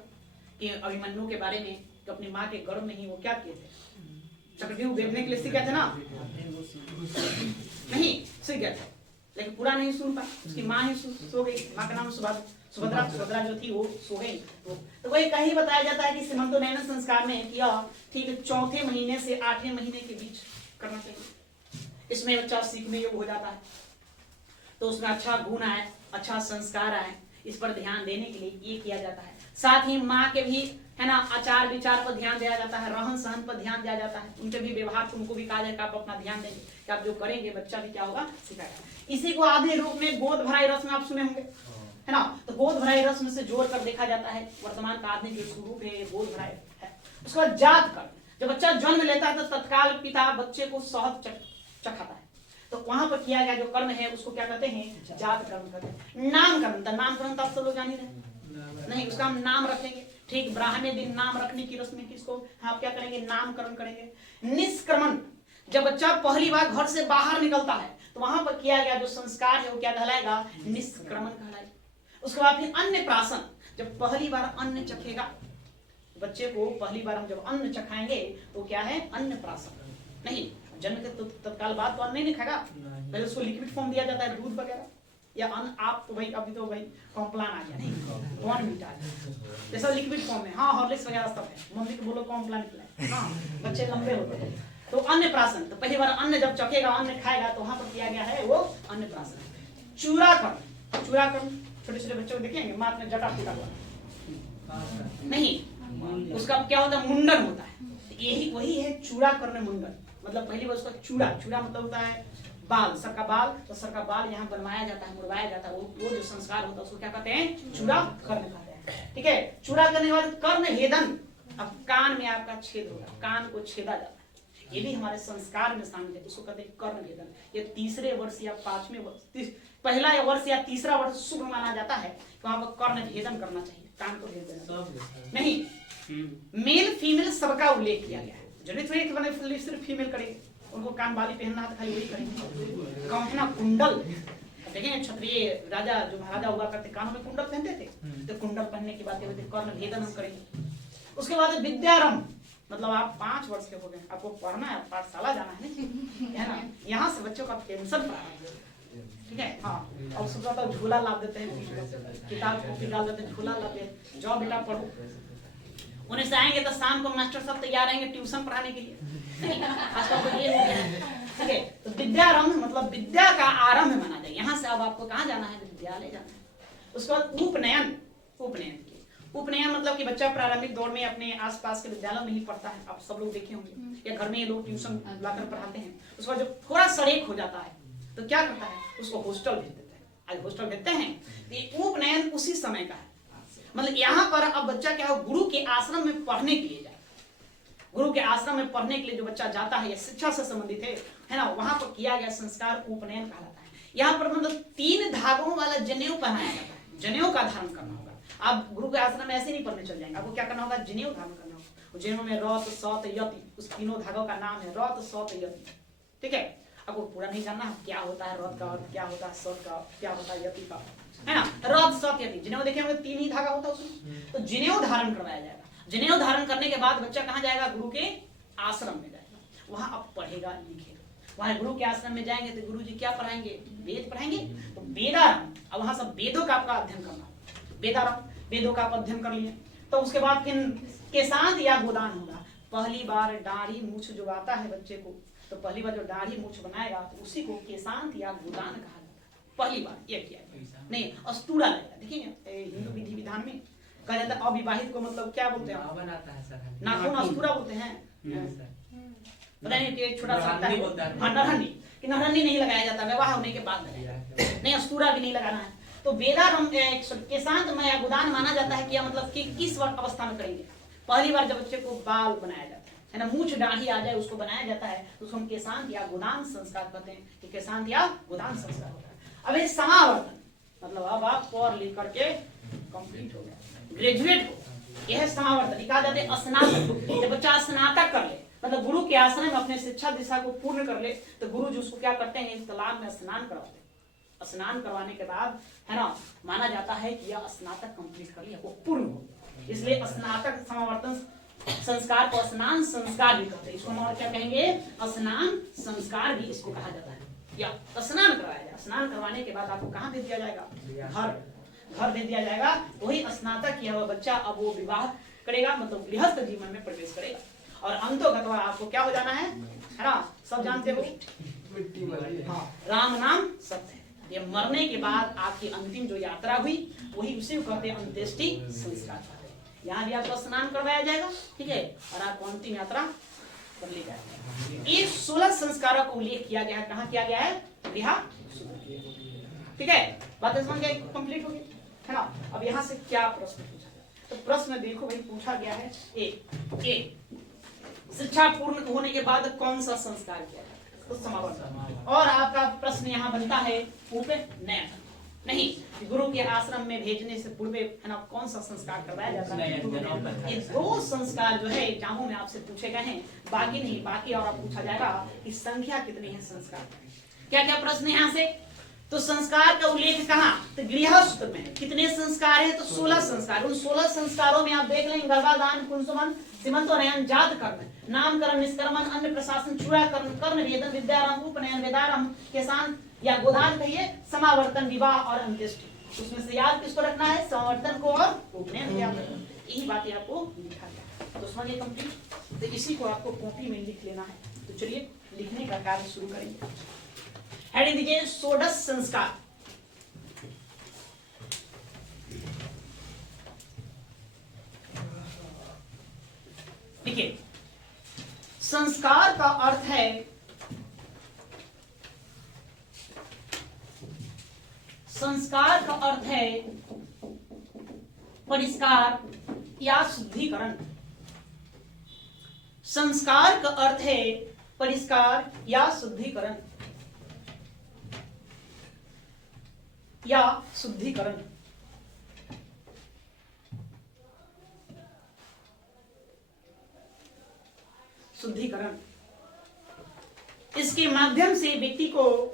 कि अभिमन्यु के बारे में, तो अपनी माँ के गर्भ में ही वो क्या किए थे, चक्रव्यूह बेचने के लिए सीख गए थे ना, नहीं सीख गए थे, लेकिन पूरा नहीं सुन पाए, उसकी माँ ही सो गई। माँ का नाम सुभद्रा, सुभद्रा जो थी वो सो गई। तो वही कहीं बताया जाता है कि सीमंतोन्नयन संस्कार में किया ठीक 4थे महीने से 8वें महीने के बीच करना चाहिए। इसमें बच्चा सीखने योग्य हो जाता है, तो उसमें अच्छा गुण आए, अच्छा संस्कार आए, इस पर ध्यान देने के लिए ये किया जाता है। साथ ही माँ के भी है ना आचार विचार पर ध्यान दिया जाता है, रहन सहन पर ध्यान दिया जाता है, उनके भी व्यवहार को उनको भी कहा जाएगा आप अपना ध्यान देंगे कि आप जो करेंगे बच्चा भी क्या होगा सिखाएगा। इसी को आधे रूप में गोद भराई रस्म आप सुने होंगे, है ना, तो गोद भराई रस्म से जोड़ कर देखा जाता है, वर्तमान का आधे जो स्वरूप है गोद भराई है। उसके बाद जात कर, जब बच्चा जन्म लेता है तो तत्काल पिता बच्चे को शहद चखाता है, तो वहां पर किया गया जो कर्म है उसको क्या कहते हैं, जात कर्म कहते हैं। नामकरण, नामकरण तो आप सब लोग जान ही रहे नहीं, उसका हम नाम रखेंगे, ठीक, ब्राह्मण दिन नाम रखने की रस्म है, किसको आप क्या करेंगे, नामकरण करेंगे। निष्क्रमण, जब बच्चा पहली बार घर से बाहर निकलता है तो वहां पर किया गया जो संस्कार है वो क्या कहलाएगा, निष्क्रमण कहलाएगा। उसके बाद फिर अन्य प्राशन, जब पहली बार अन्न चखेगा बच्चे को, पहली बार हम जब अन्न चखाएंगे तो क्या है, अन्न प्राशन। नहीं, जन्म के तत्काल बाद तो अन्न नहीं खाएगा, पहले उसको लिक्विड फॉर्म दिया जाता है, दूध वगैरह या अन्न। आप तो भाई अभी तो भाई कॉम्प्लान आ गया, नहीं बॉर्नवीटा जैसा लिक्विड फॉर्म में, हाँ हॉर्लिक्स वगैरह सब है, मम्मी को बोलो कॉम्प्लान खिलाए, हाँ बच्चे लंबे होते हैं। तो अन्न प्राशन, तो पहली बार अन्न जब चखेगा, अन्न खाएगा, तो वहां पर किया गया है वो अन्न प्राशन। चूड़ाकरण, चूड़ाकरण छोटे छोटे बच्चों को देखेंगे माँ ने जटा फूटा हुआ नहीं, उसका क्या होता है, मुंडन होता है, यही वही है चूड़ाकरण मुंडन। मतलब पहली बार उसका चूड़ा, चूड़ा मतलब होता है बाल, सर का बाल, तो सर का बाल यहाँ बनवाया जाता है, मुड़वाया जाता है, वो जो संस्कार होता है उसको क्या कहते हैं, चूड़ा करने कहते हैं। ठीक है, चूड़ा करने के बाद कर्ण भेदन, अब कान में आपका छेद होगा, कान को छेदा जाता है, ये भी हमारे संस्कार में शामिल है, उसको कहते हैं कर्ण भेदन। ये तीसरे वर्ष या 5वें वर्ष, पहला वर्ष या तीसरा वर्ष शुभ माना जाता है, तो वहां पर कर्ण भेदन करना चाहिए, कान को भेद देना नहीं। मेल फीमेल सबका उल्लेख किया गया है, जरूरी थोड़ी सिर्फ फीमेल करेंगे, उनको कान बाली पहनना है तो खाली वही करेंगे। कौन है ना, कुंडल, देखें क्षत्रिय राजा जो महाराजा हुआ करते कानों में कुंडल पहनते थे, तो कुंडल पहनने की बात कर्ण भेदन हम करेंगे। उसके बाद विद्यारंभ, मतलब आप 5 वर्ष के हो गए, आपको पढ़ना है, पाठशाला जाना है ना, यहाँ से बच्चों का टेंशन प्रारंभ, ठीक है। हाँ, और सुबह तो झूला ला देते हैं, किताब कॉपी डाल देते हैं, झूला लाते हैं, जाओ बेटा पढ़ो। उन्हें से आएंगे तो शाम को मास्टर सब तैयार रहेंगे ट्यूशन पढ़ाने के लिए, आजकल तो ये हो गया है, ठीक है। तो विद्यारंभ मतलब विद्या का आरंभ माना जाए, यहाँ से अब आपको कहाँ जाना है, विद्यालय जाना है। उसके बाद उपनयन, उपनयन उपनयन मतलब कि बच्चा प्रारंभिक दौर में अपने आसपास के विद्यालय में ही पढ़ता है, आप सब लोग देखे होंगे, या घर में ये लोग ट्यूशन लाकर पढ़ाते हैं। उसके बाद जब थोड़ा सड़ेक हो जाता है तो क्या करता है, उसको हॉस्टल भेज देते हैं, आज हॉस्टल भेजते हैं। तो उपनयन उसी समय का है, मतलब यहाँ पर अब बच्चा क्या हो, गुरु के आश्रम में पढ़ने के लिए जाए, गुरु के आश्रम में पढ़ने के लिए जो बच्चा जाता है या शिक्षा से संबंधित है ना, वहां पर किया गया संस्कार उपनयन कहलाता है। यहाँ पर मतलब 3 धागों वाला जनेऊ पहनाया जाता है, जनेऊ का धारण करना होगा। आप गुरु के आश्रम में ऐसे नहीं पढ़ने चल जाएंगे, आपको क्या करना होगा, जनेऊ धारण करना होगा। जिन्हों में रत सत यति, उस तीनों धागों का नाम है रत सत यति। ठीक है, आपको पूरा नहीं जानना क्या होता है रत का अर्थ, क्या होता है सत का, क्या होता है यति का, है ना। रत सत यति, जिनेऊ देखे होंगे 3 ही धागा होता है उसमें, तो जिनेऊ धारण करवाया जाएगा। जिनेऊ धारण करने के बाद बच्चा कहाँ जाएगा, गुरु के आश्रम में जाएगा, वहां अब पढ़ेगा लिखेगा। वहां गुरु के आश्रम में जाएंगे तो गुरु जी क्या पढ़ाएंगे, वेद पढ़ाएंगे, तो वेदारंभ, अब वहां सब वेदों का आपका अध्ययन करना, वेदारंभ, वेदों का आप अध्ययन कर लिए। तो उसके बाद फिर केशांत या गोदान होगा। पहली बार दाढ़ी मूछ जो आता है बच्चे को, तो पहली बार जो दाढ़ी मूछ बनाएगा तो उसी को केशांत या गोदान कहा जाता है। पहली बार ये किया नहीं, अस्तूरा लगेगा। देखिए हिंदू विधि विधान में कहा जाता है अविवाहित को मतलब क्या बोलते हैं, नाखून अस्तूरा बोलते हैं, पता नहीं कि छोटा सा नरहन्नी, कि नरहन्नी नहीं लगाया जाता, विवाह होने के बाद नहीं, अस्तूरा भी नहीं लगाना है। तो वेदारंभ केशांत में या गोदान माना जाता है, क्या मतलब कि किस अवस्था में करेंगे, पहली बार जब बच्चे को बाल बनाया जाता है ना, मूछ दाढ़ी आ जाए उसको बनाया जाता है, तो उसको हम केशांत या गोदान संस्कार कहते हैं, कि केशांत या गोदान संस्कार होता है। अब ये समावर्तन, मतलब अब आप पढ़ लिख करके कंप्लीट हो गया, ग्रेजुएट हो, यह समावर्तन कहा जाता है। स्नातक, जब बच्चा स्नातक कर ले, मतलब गुरु के आश्रम में अपने शिक्षा दिशा को पूर्ण कर ले, तो गुरु जी उसको क्या करते हैं, इस तालाब में स्नान करवाते हैं। स्नान करवाने के बाद है ना, माना जाता है कि यह स्नातक कंप्लीट कर लिया, वो पूर्ण हो। इसलिए स्नातक समावर्तन संस्कार को स्नान संस्कार भी कहते हैं। इसको हम और क्या कहेंगे, स्नान संस्कार भी इसको कहा जाता है। या स्नान करवाया जाए, स्नान करवाने के बाद आपको कहाँ भेज दिया जाएगा, घर भेज दिया जाएगा। वही स्नातक किया हुआ बच्चा अब वो विवाह करेगा, मतलब गृहस्थ जीवन में प्रवेश करेगा, और अंतोगत आपको क्या हो जाना है ना, सब जानते हो, हाँ, राम नाम सत्य है। ये मरने के बाद आपकी अंतिम जो यात्रा हुई, वही उसी को कहते हैं अंत्येष्टि संस्कार कहते हैं। यहाँ भी आपको स्नान करवाया जाएगा, ठीक है, और आपको अंतिम यात्रा कर ली जाएगी। ये 16 संस्कारों को उल्लेख किया गया है, कहाँ किया गया है, गृह, ठीक है, बातें समझ गए, कंप्लीट हो गई है ना। अब यहाँ से क्या प्रश्न पूछा गया, तो प्रश्न देखो भाई पूछा गया है, एक शिक्षा पूर्ण होने के बाद कौन सा संस्कार किया जाता है, तो समावर्तन। और आपका प्रश्न यहाँ बनता है उपनयन, नहीं, गुरु के आश्रम में भेजने से पूर्व है ना कौन सा संस्कार करवाया जाता है, ये 2 संस्कार जो है एग्जामों में आपसे पूछे गए हैं, बाकी नहीं, बाकी और आप पूछा जाएगा कि संख्या कितनी है संस्कार, क्या क्या प्रश्न यहाँ से। तो संस्कार का उल्लेख कहाँ, तो गृहस्थ में कितने संस्कार है, तो 16 संस्कार। उन 16 संस्कारों में आप देख लेंगे गर्भाधान, कुंसुमन, सीमंतोन्नयन, जात कर्म, नामकरण, निष्कर्मण, अन्न प्रशासन, चूड़ाकरण, कर्ण वेदन, विद्यारंभ, उपनयन, वेदारंभ, केशांत या गोदान कहिए, समावर्तन, विवाह और अंत्येष्टि। उसमें से याद किसको रखना है, समावर्तन को और उपनयन को याद रखना। यही बातें आपको लिखा गया, तो समझिए कंप्लीट। तो इसी को आपको कॉपी में लिख लेना है। तो चलिए लिखने का कार्य शुरू करेंगे। हेडिंग दीजिए षोडश संस्कार। देखिए संस्कार का अर्थ है परिष्कार या शुद्धिकरण। संस्कार का अर्थ है परिष्कार या शुद्धिकरण या शुद्धिकरण। शुद्धिकरण, इसके माध्यम से व्यक्ति को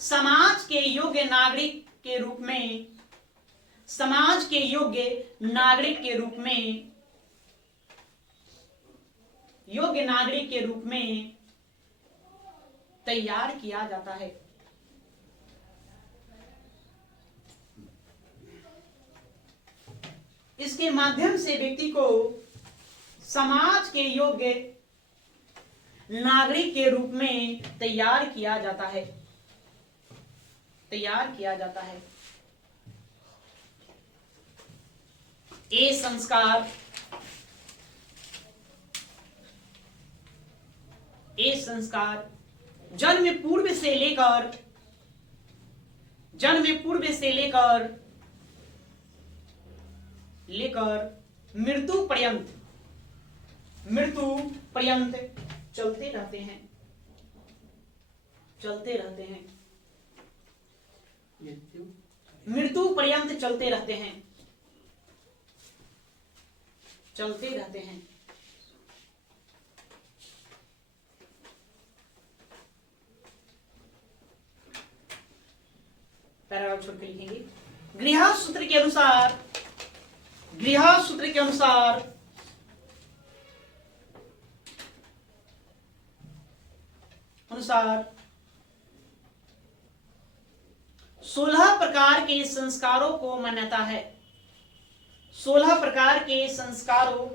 समाज के योग्य नागरिक के रूप में तैयार किया जाता है। इसके माध्यम से व्यक्ति को समाज के योग्य नागरिक के रूप में तैयार किया जाता है। ये संस्कार जन्म पूर्व से लेकर मृत्यु पर्यंत मृत्यु पर्यंत चलते रहते हैं, चलते रहते हैं, मृत्यु पर्यंत चलते रहते हैं, चलते रहते हैं। पैराग्राफ छोड़ के लिखेंगे। गृह सूत्र के अनुसार, गृह सूत्र के अनुसार अनुसार 16 प्रकार के संस्कारों को मान्यता है, 16 प्रकार के संस्कारों,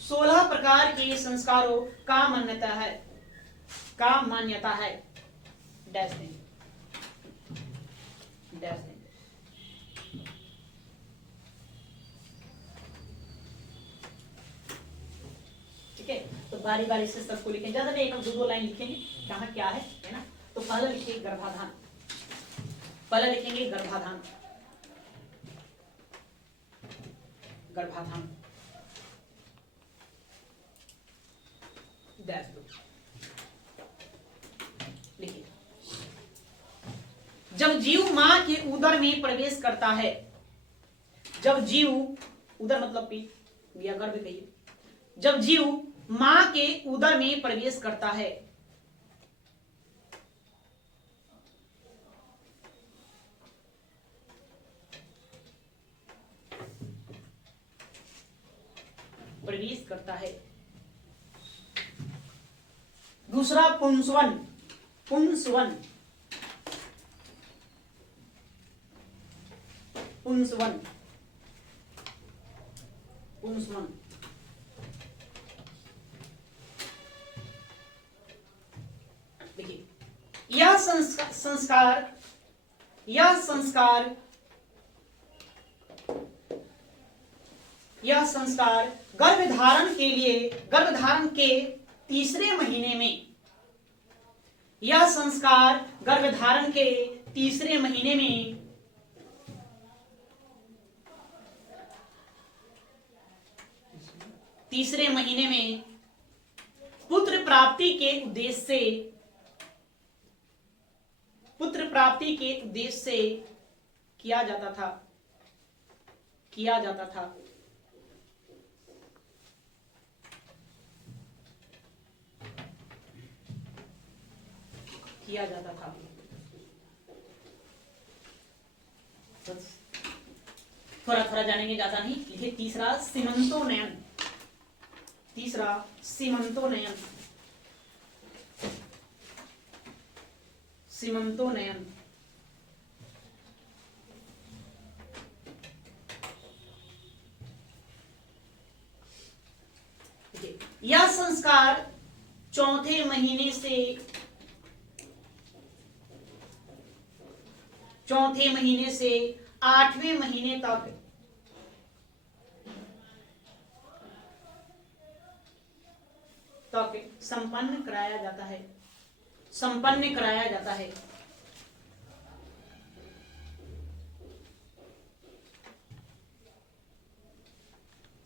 16 प्रकार के संस्कारों का मान्यता है, का मान्यता है। डैश देंगे, डैश देंगे। ठीक है, तो बारी बारी से सबको लिखेंगे, ज्यादा नहीं, एक दो लाइन लिखेंगे कहाँ क्या है ना। तो पहले लिखिए गर्भाधान, पहले लिखेंगे गर्भाधान, गर्भाधान डैश दो, लिखिए। जब जीव मां के उदर में प्रवेश करता है, जब जीव, उदर मतलब पेट या गर्भ कहिए, जब जीव मां के उदर में प्रवेश करता है, प्रवेश करता है। दूसरा पुंसवन, पुंसवन, पुंसवन, पुंसवन। देखिए, यह संस्कार, यह संस्कार, यह संस्कार गर्भधारण के लिए, गर्भधारण के तीसरे महीने में, यह संस्कार गर्भधारण के तीसरे महीने में तीसरे महीने में पुत्र प्राप्ति के उद्देश्य से, पुत्र प्राप्ति के उद्देश्य से किया जाता था, किया जाता था। किया जाता था। थोड़ा थोड़ा जानेंगे, ज्यादा नहीं। लिखिए तीसरा सीमंतोन्नयन, तीसरा सीमंतोन्नयन, सीमंतोन्नयन। यह संस्कार चौथे महीने से, चौथे महीने से 8वें महीने तक संपन्न कराया जाता है, संपन्न कराया जाता है।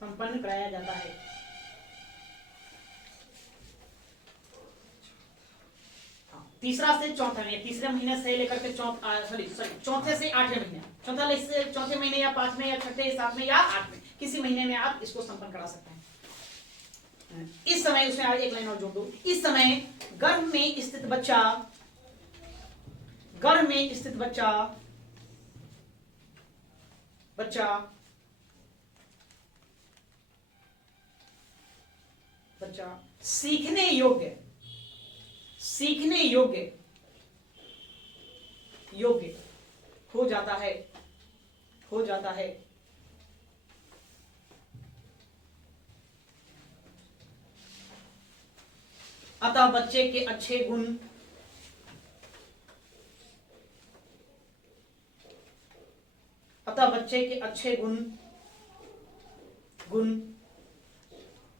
संपन्न कराया जाता है। तीसरा से चौथा महीने, तीसरे महीने से लेकर के चौथे से 8वें महीने, चौथे महीने या 5वें या 6ठे 7वें या 8वें, किसी महीने में आप इसको संपन्न करा सकते हैं। इस समय, उसमें एक लाइन और जोड़ दो, इस समय गर्भ में स्थित बच्चा, गर्भ में स्थित बच्चा, बच्चा बच्चा सीखने योग्य, सीखने योग्य, योग्य हो जाता है, हो जाता है। अतः बच्चे के अच्छे गुण, अतः बच्चे के अच्छे गुण, गुण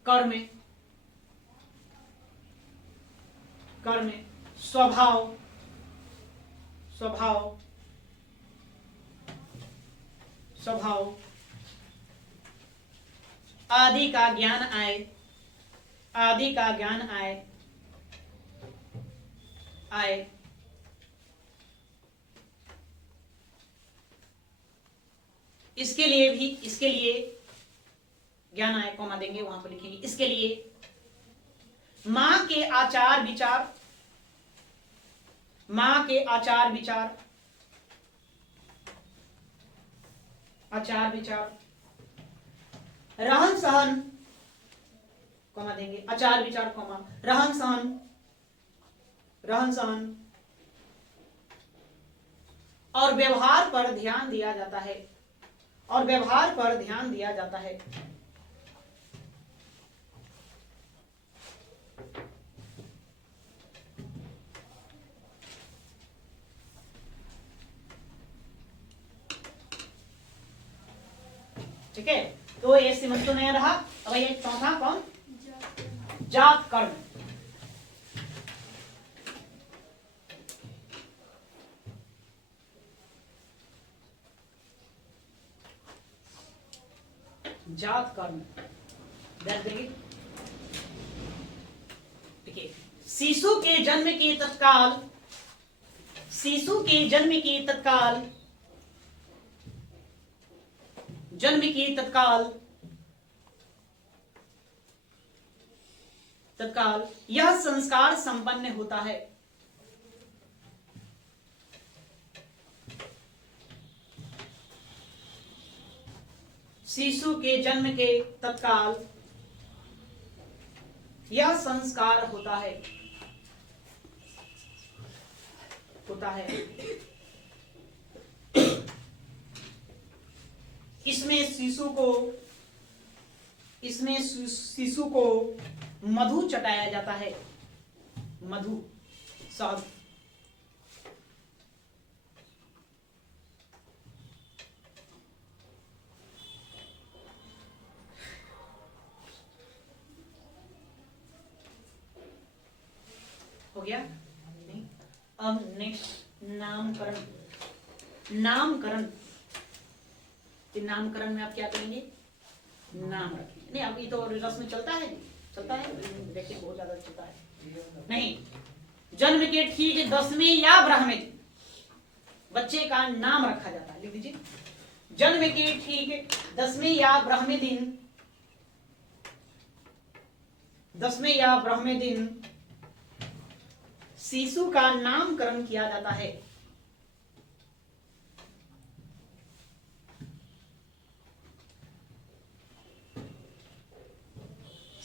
कर्म, कर्म, स्वभाव, स्वभाव, स्वभाव आदि का ज्ञान आए, आदि का ज्ञान आए, आए। इसके लिए भी, इसके लिए ज्ञान आए, कॉमा देंगे, वहां पर लिखेंगे इसके लिए मां के आचार विचार, मां के आचार विचार, आचार विचार, रहन सहन, कॉमा देंगे, आचार विचार कॉमा रहन सहन, रहन सहन और व्यवहार पर ध्यान दिया जाता है, और व्यवहार पर ध्यान दिया जाता है। ठीक है, तो ये सीमंत तो नहीं रहा। अब ये चौथा कौन? जात कर्म। जात कर्म देखिए, शिशु के जन्म के तत्काल, शिशु के जन्म के तत्काल, जन्म के तत्काल, तत्काल यह संस्कार संपन्न होता है। शिशु के जन्म के तत्काल यह संस्कार होता है, होता है। इसमें शिशु को, इसमें शिशु को मधु चटाया जाता है, मधु, शहद। हो गया नहीं? अब नेक्स्ट नामकरण। नामकरण, नामकरण में आप क्या करेंगे? नाम रखेंगे। नहीं, अब ये तो रस्म चलता है, चलता है, देखिए बहुत ज्यादा चलता है। नहीं, जन्म के ठीक 10वें या 12वें दिन बच्चे का नाम रखा जाता है। लिख दीजिए, जन्म के ठीक 10वें या 12वें दिन, 10वें या 12वें दिन शिशु का नामकरण किया जाता है।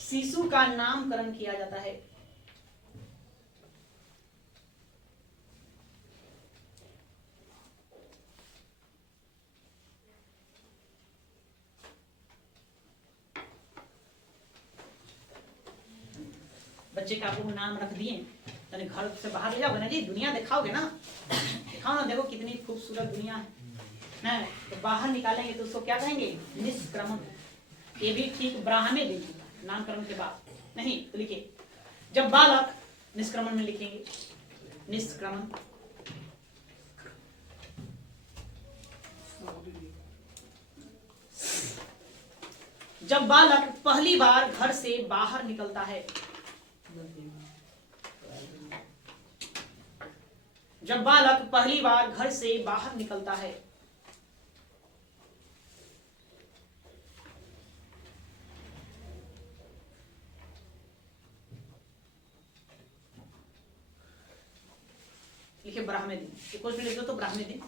शिशु का नामकरण किया जाता है। बच्चे का आप लोग नाम रख दिए, यानी घर से बाहर ले जाओगे ना जी, दुनिया दिखाओगे ना, दिखाओ ना, देखो कितनी खूबसूरत दुनिया है ना, तो बाहर निकालेंगे तो उसको क्या कहेंगे? निष्क्रमण। ये भी ठीक 12वें दिन नामकरण के बाद। नहीं तो लिखिए, जब बालक, निष्क्रमण में लिखेंगे, निष्क्रमण, जब बालक पहली बार घर से बाहर निकलता है, जब बालक पहली बार घर से बाहर निकलता है, लिखिए 12वें दिन, कुछ भी लिख दो तो 12वें दिन।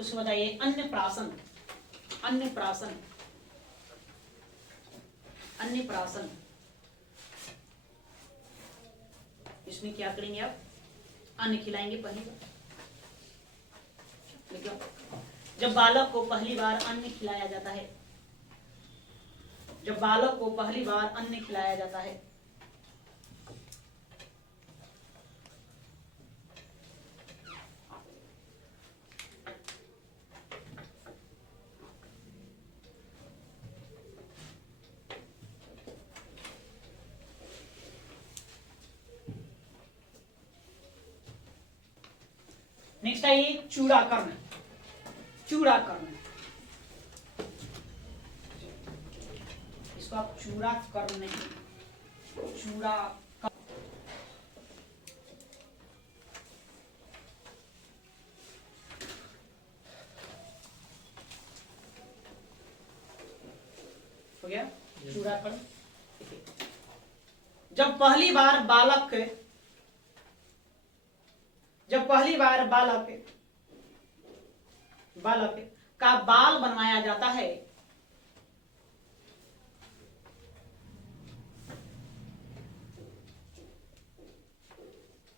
उसको बताइए अन्नप्राशन, अन्नप्राशन, अन्नप्राशन। इसमें क्या करेंगे आप? अन्न खिलाएंगे पहली बार। देखो, जब बालक को पहली बार अन्न खिलाया जाता है, जब बालक को पहली बार अन्न खिलाया जाता है, नेक्स्ट आइए चूड़ाकर्ण। चूड़ाकर्ण, इसको आप चूड़ाकर्ण नहीं, चूड़ाकर्ण। हो गया चूड़ाकर्ण। जब पहली बार बालक का बाल बनवाया जाता है,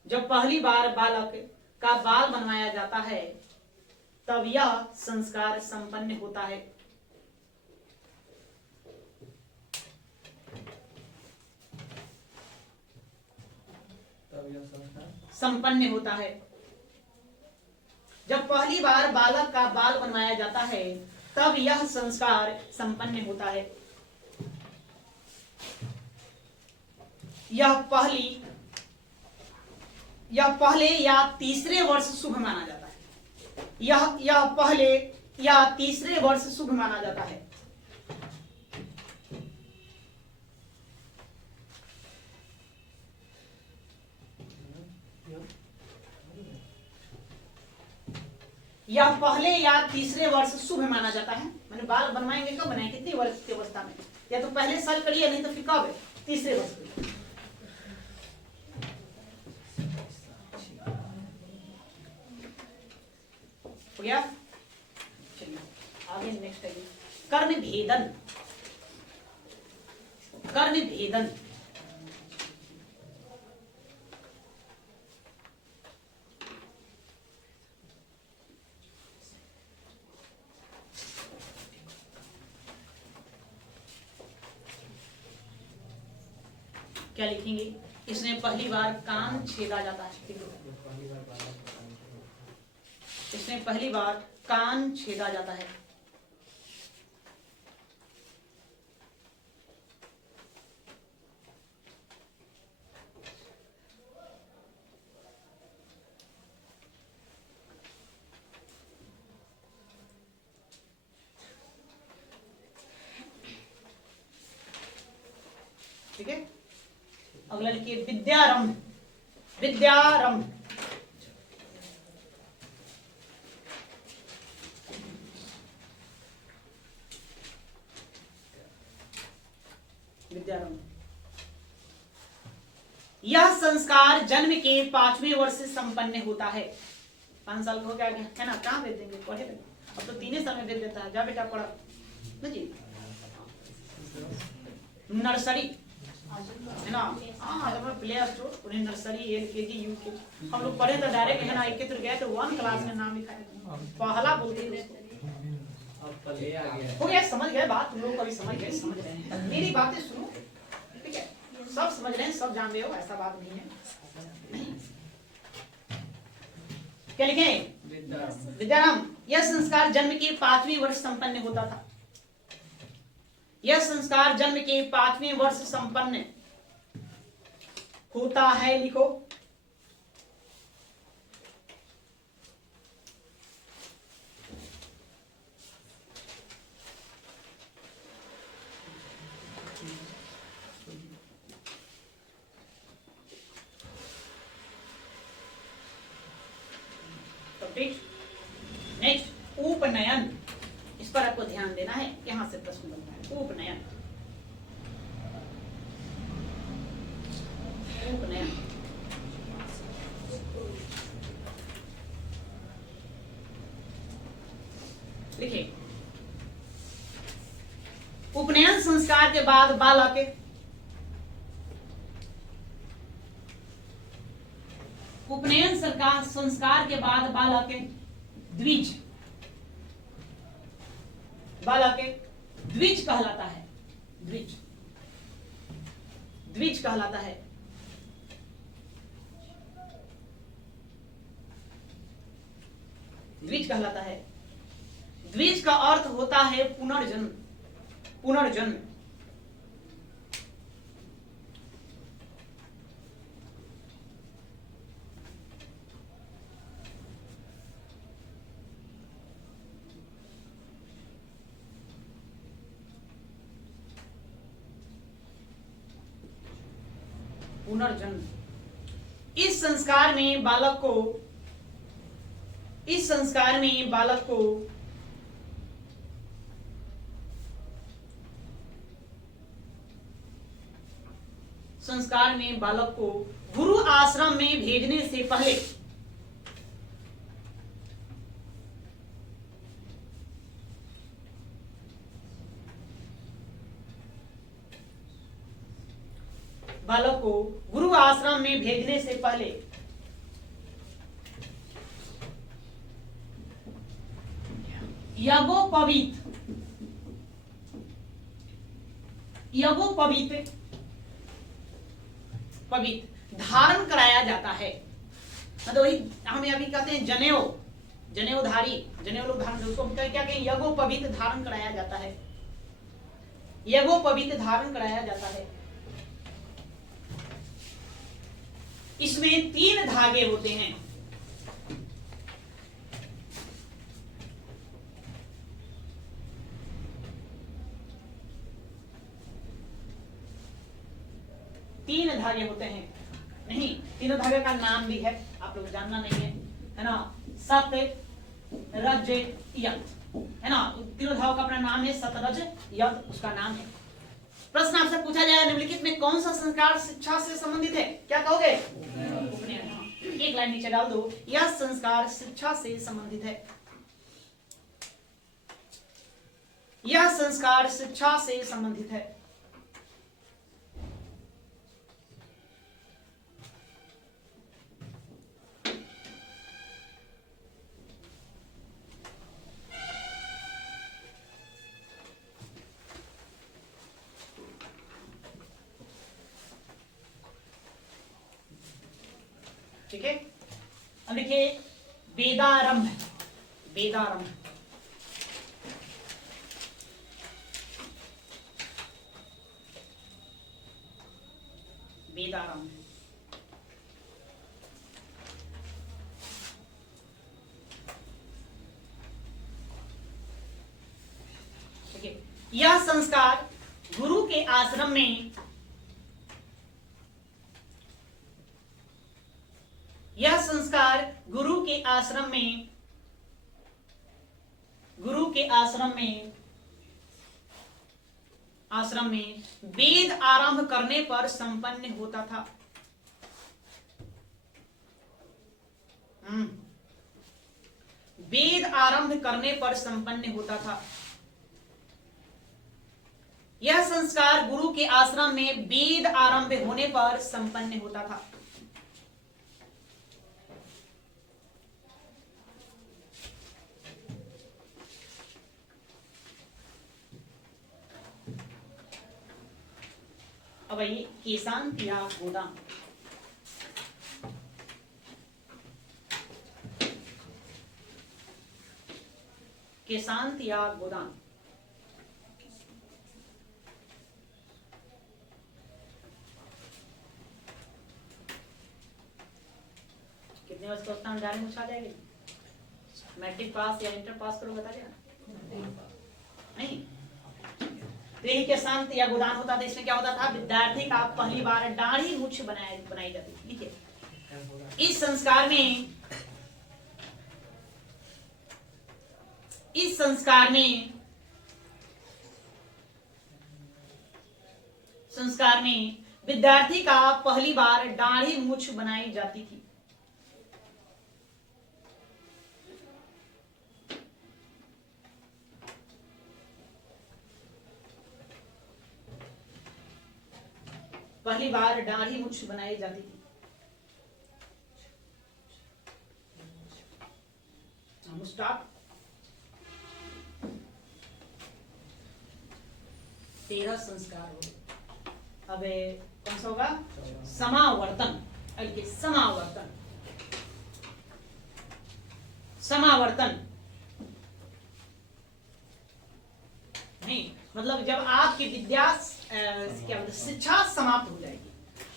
जब पहली बार बालक का बाल बनवाया जाता है तब यह संस्कार संपन्न होता है। तब यह संस्कार संपन्न होता है। जब पहली बार बालक का बाल बनवाया जाता है तब यह संस्कार संपन्न होता है। यह पहले या तीसरे वर्ष शुभ माना जाता है। यह पहले या तीसरे वर्ष शुभ माना जाता है। यह पहले या तीसरे वर्ष शुभ माना जाता है। मैंने बाल बनवाएंगे कब बनाए, कितनी वर्ष की अवस्था में, या तो पहले साल करिए नहीं तो फिर कब, तीसरे वर्ष करिए। हो गया। चलिए आगे नेक्स्ट आइए कर्ण भेदन। कर्ण भेदन, क्या लिखेंगे, इसमें पहली बार कान छेदा जाता है। इसमें पहली बार कान छेदा जाता है। ठीक है, अगला लिखिए विद्यारंभ। विद्यारंभ, विद्यारंभ। यह संस्कार जन्म के 5वें वर्ष से संपन्न होता है। 5 साल का हो गया है ना, कहाँ भेज देंगे, पढ़े अब तो 3 साल में भेज देता है। जा बेटा पढ़ा ना जी, नर्सरी है ना, हाँ प्ले स्टोर, उन्हें नर्सरी LKG UKG हम लोग पढ़े तो डायरेक्ट है ना, एक गए तो 1 क्लास में नाम लिखाया, पहला बोलते हैं हो गया। समझ गए बात, तुम लोग कभी समझ गए, समझ रहे हैं मेरी बातें सुनो, ठीक है, सब समझ रहे हैं, सब जान रहे हो, ऐसा बात नहीं है। नहीं क्या लिखे, विद्यारंभ। यह संस्कार जन्म के 5वें वर्ष संपन्न होता था। यह संस्कार जन्म के 5वें वर्ष संपन्न होता है, लिखो। नेक्स्ट उपनयन, इस पर आपको ध्यान देना है, यहां से प्रश्न बनता है। उपनयन, उपनयन लिखिए। उपनयन संस्कार के बाद बालक उपनयन संस्कार के बाद बालक द्विज कहलाता है। द्विज कहलाता है। द्विज कहलाता है। द्विज का अर्थ होता है पुनर्जन्म। पुनर्जन्म, पुनर्जन्म। इस संस्कार में बालक को संस्कार में बालक को गुरु आश्रम में भेजने से पहले यज्ञोपवीत धारण कराया जाता है। मतलब वही हम अभी कहते हैं जनेऊधारी, जनेऊ लोग धारण, उसको क्या कहें, यज्ञोपवीत धारण कराया जाता है। यज्ञोपवीत धारण कराया जाता है। इसमें 3 धागे होते हैं। नहीं, तीनों धागे का नाम भी है, आप लोग जानना नहीं है ना। सत रज यत, है ना। तीनों धागों का अपना नाम है, सत रज यत उसका नाम है। प्रश्न आपसे पूछा जाएगा निम्नलिखित में कौन सा संस्कार शिक्षा से संबंधित है? क्या कहोगे? उपनयन। एक लाइन नीचे डाल दो, यह संस्कार शिक्षा से संबंधित है। यह संस्कार शिक्षा से संबंधित है। ठीक है, अब देखिए वेदारंभ। वेदारंभ वेदारंभ ठीक है, यह संस्कार गुरु के आश्रम में आश्रम में वेद आरंभ करने पर संपन्न होता था। वेद आरंभ करने पर संपन्न होता था। यह संस्कार गुरु के आश्रम में वेद आरंभ होने पर संपन्न होता था। अब ये केशांत या गोदान। केशांत या गोदान कितने वर्ष का स्थान जाने में छा जाएगी? मैट्रिक पास या इंटर पास करो, बता देना। नहीं, यही के शांत या गोदान होता था। इसमें क्या होता था? विद्यार्थी का पहली बार दाढ़ी मूछ बनाई जाती थी। ठीक है, इस संस्कार में विद्यार्थी का पहली बार दाढ़ी मूछ बनाई जाती थी। पहली बार दाढ़ी मूछ बनाई जाती थी। स्टार्ट 13 संस्कार हो। अब कौन सा होगा? समावर्तन। समावर्तन नहीं, मतलब जब आपकी विद्या क्या मतलब शिक्षा समाप्त हो जाएगी,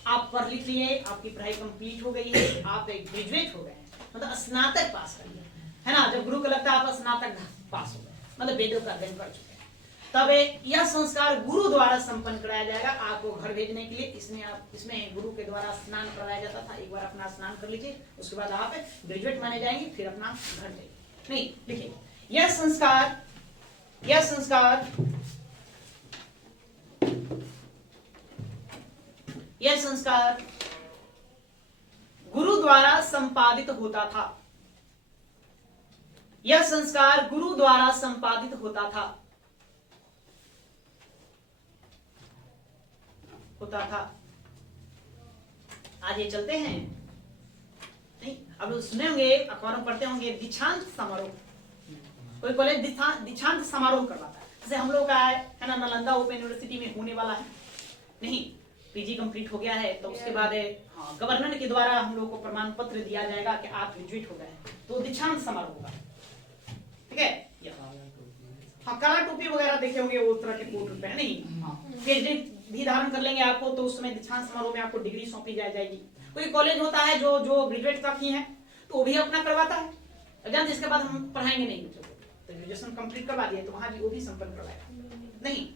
आप पढ़ लिख लिए, आपकी पढ़ाई कंप्लीट हो गई है, आप एक ग्रेजुएट हो गए, मतलब स्नातक पास कर लिया है ना। जब गुरु को लगता है आप स्नातक पास हो गए, मतलब वेदों का अध्ययन कर चुके हैं। तब यह संस्कार गुरु द्वारा संपन्न कराया जाएगा आपको घर भेजने के लिए। इसमें गुरु के द्वारा स्नान करवाया जाता था। एक बार अपना स्नान कर लीजिए, उसके बाद आप ग्रेजुएट माने जाएंगे, फिर अपना घर जाइए। नहीं देखिए, यह संस्कार गुरु द्वारा संपादित होता था। यह संस्कार गुरु द्वारा संपादित होता था। आगे चलते हैं। नहीं, अब सुने होंगे, अखबारों पढ़ते होंगे, दीक्षांत समारोह। कोई कॉलेज दीक्षांत समारोह करवाता है, जैसे हम लोग का है ना, नालंदा ओपन यूनिवर्सिटी में होने वाला है। नहीं, पीजी कंप्लीट हो गया है तो उसके बाद गवर्नर के द्वारा हम लोग को प्रमाण पत्र दिया जाएगा कि आप ग्रेजुएट हो गए हैं, तो दीक्षांत समारोह होगा। ठीक है, हाँ, काला टोपी वगैरह देखे होंगे, वो तरह के कोट पहने। नहीं, हाँ, पीएचडी भी धारण कर लेंगे आपको, तो उस समय दीक्षांत समारोह में आपको डिग्री सौंपी जाएगी। कोई कॉलेज होता है जो ग्रेजुएट तक ही है, तो वो भी अपना करवाता है एग्जाम, जिसके बाद हम पढ़ाएंगे नहीं बच्चों को, तो ग्रेजुएशन कंप्लीट करवा दिए तो वहां भी वो भी संपन्न करवाएगा। नहीं,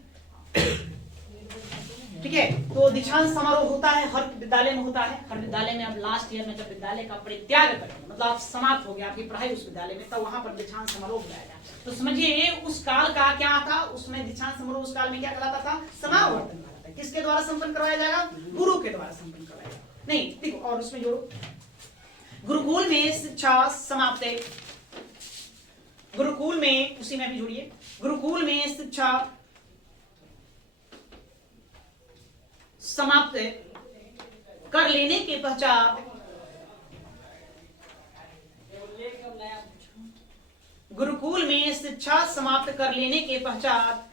ठीक है, तो दीक्षांत समारोह होता है, हर विद्यालय में होता है। हर विद्यालय में अब लास्ट ईयर में जब विद्यालय का परित्याग करेंगे, मतलब आप समाप्त हो गया आपकी पढ़ाई उस विद्यालय में, तब वहां पर दीक्षांत समारोह बुलाया जाए। तो समझिए उस काल का क्या था, उसमें दीक्षांत समारोह उस काल में क्या कहलाता था, समावर्तन कहलाता है। किसके द्वारा संपन्न करवाया जाएगा, गुरु के द्वारा संपन्न करवाया जाएगा। नहीं देखो, और उसमें जोड़ो, गुरुकुल में शिक्षा समाप्त, गुरुकुल में, उसी में भी जोड़िए, गुरुकुल में शिक्षा समाप्त कर लेने के पश्चात गुरुकुल में शिक्षा समाप्त कर लेने के पश्चात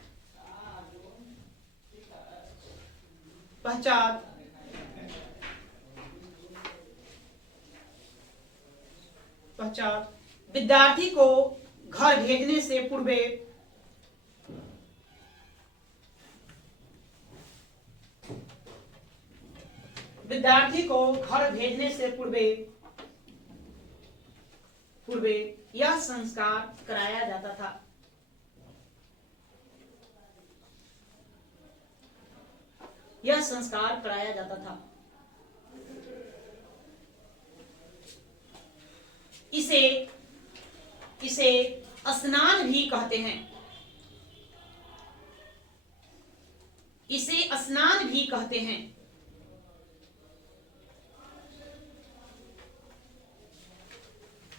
विद्यार्थी को घर भेजने से पूर्व यह संस्कार कराया जाता था। इसे स्नान भी कहते हैं।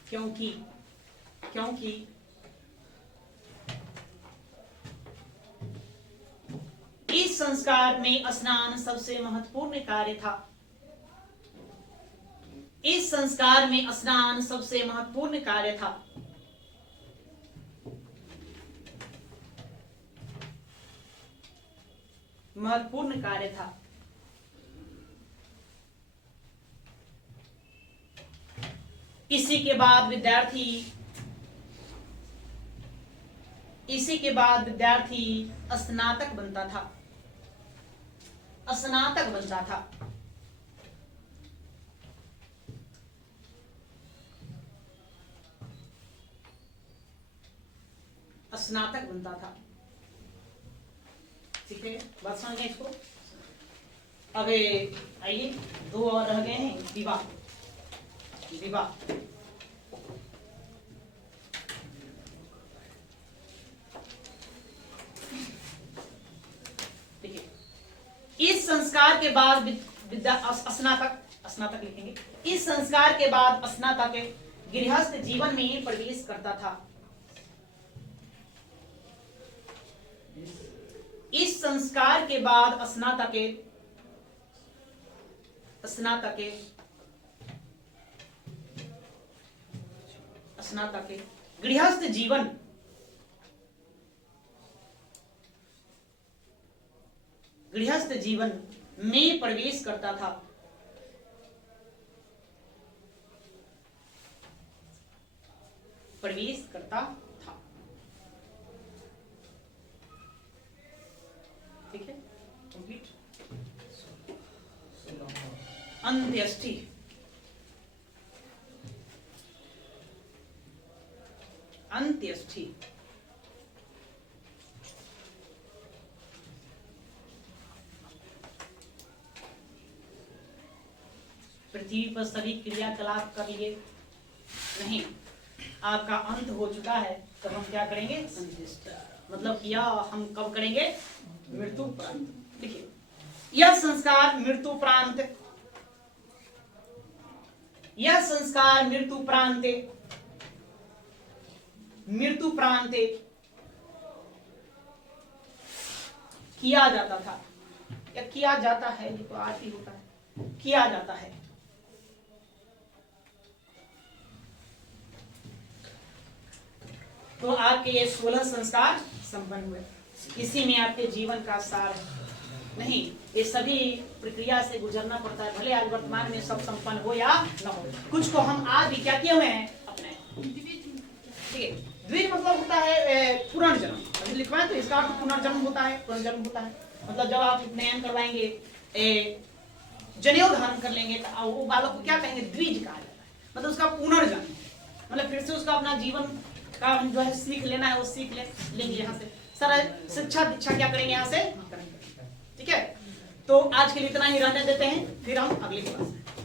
क्योंकि इस संस्कार में स्नान सबसे महत्वपूर्ण कार्य था। इसी के बाद विद्यार्थी स्नातक बनता था। स्नातक बनता था। ठीक है, बात समझ गए इसको। अब आइए, दो और रह गए हैं, विवाह। देखिए, इस संस्कार के बाद स्नातक लिखेंगे। इस संस्कार के बाद स्नातक गृहस्थ जीवन में प्रवेश करता था। इस संस्कार के बाद स्नातक गृहस्थ जीवन में प्रवेश करता था। ठीक है, कंप्लीट। अंत्येष्टि। पृथ्वी पर सभी क्रियाकलाप कर लिए? नहीं, आपका अंत हो चुका है, तो हम क्या करेंगे? मतलब कि यह हम कब करेंगे? मृत्यु प्रांत। देखिए, यह संस्कार मृत्यु प्रांत, यह संस्कार मृत्यु प्रांत, मृत्यु प्रांत किया जाता था, या किया जाता है, ये तो आज ही होता है, किया जाता है। तो आपके ये 16 संस्कार संपन्न हुए। इसी में आपके जीवन का सार है। नहीं, ये सभी प्रक्रिया से गुजरना पड़ता है, भले आज वर्तमान में सब संपन्न हो या न हो। कुछ को हम आज भी क्या किए हुए हैं? अपने। ठीक है, द्विज मतलब होता है पुनर्जन्म। अभी लिखवाएं तो इसका अर्थ पुनर्जन्म होता है, पुनर्जन्म होता है। मतलब जब आप उपनयन करवाएंगे, जनेऊ धारण कर लेंगे, तो वो बालक को क्या कहेंगे? द्विज कहा जाता है। मतलब उसका पुनर्जन्म, मतलब फिर से उसका अपना जीवन का हम जो है सीख लेना है, वो सीख लेंगे यहाँ से। सारा शिक्षा दीक्षा क्या करेंगे यहाँ से? ठीक है, तो आज के लिए इतना ही रहने देते हैं, फिर हम अगली क्लास में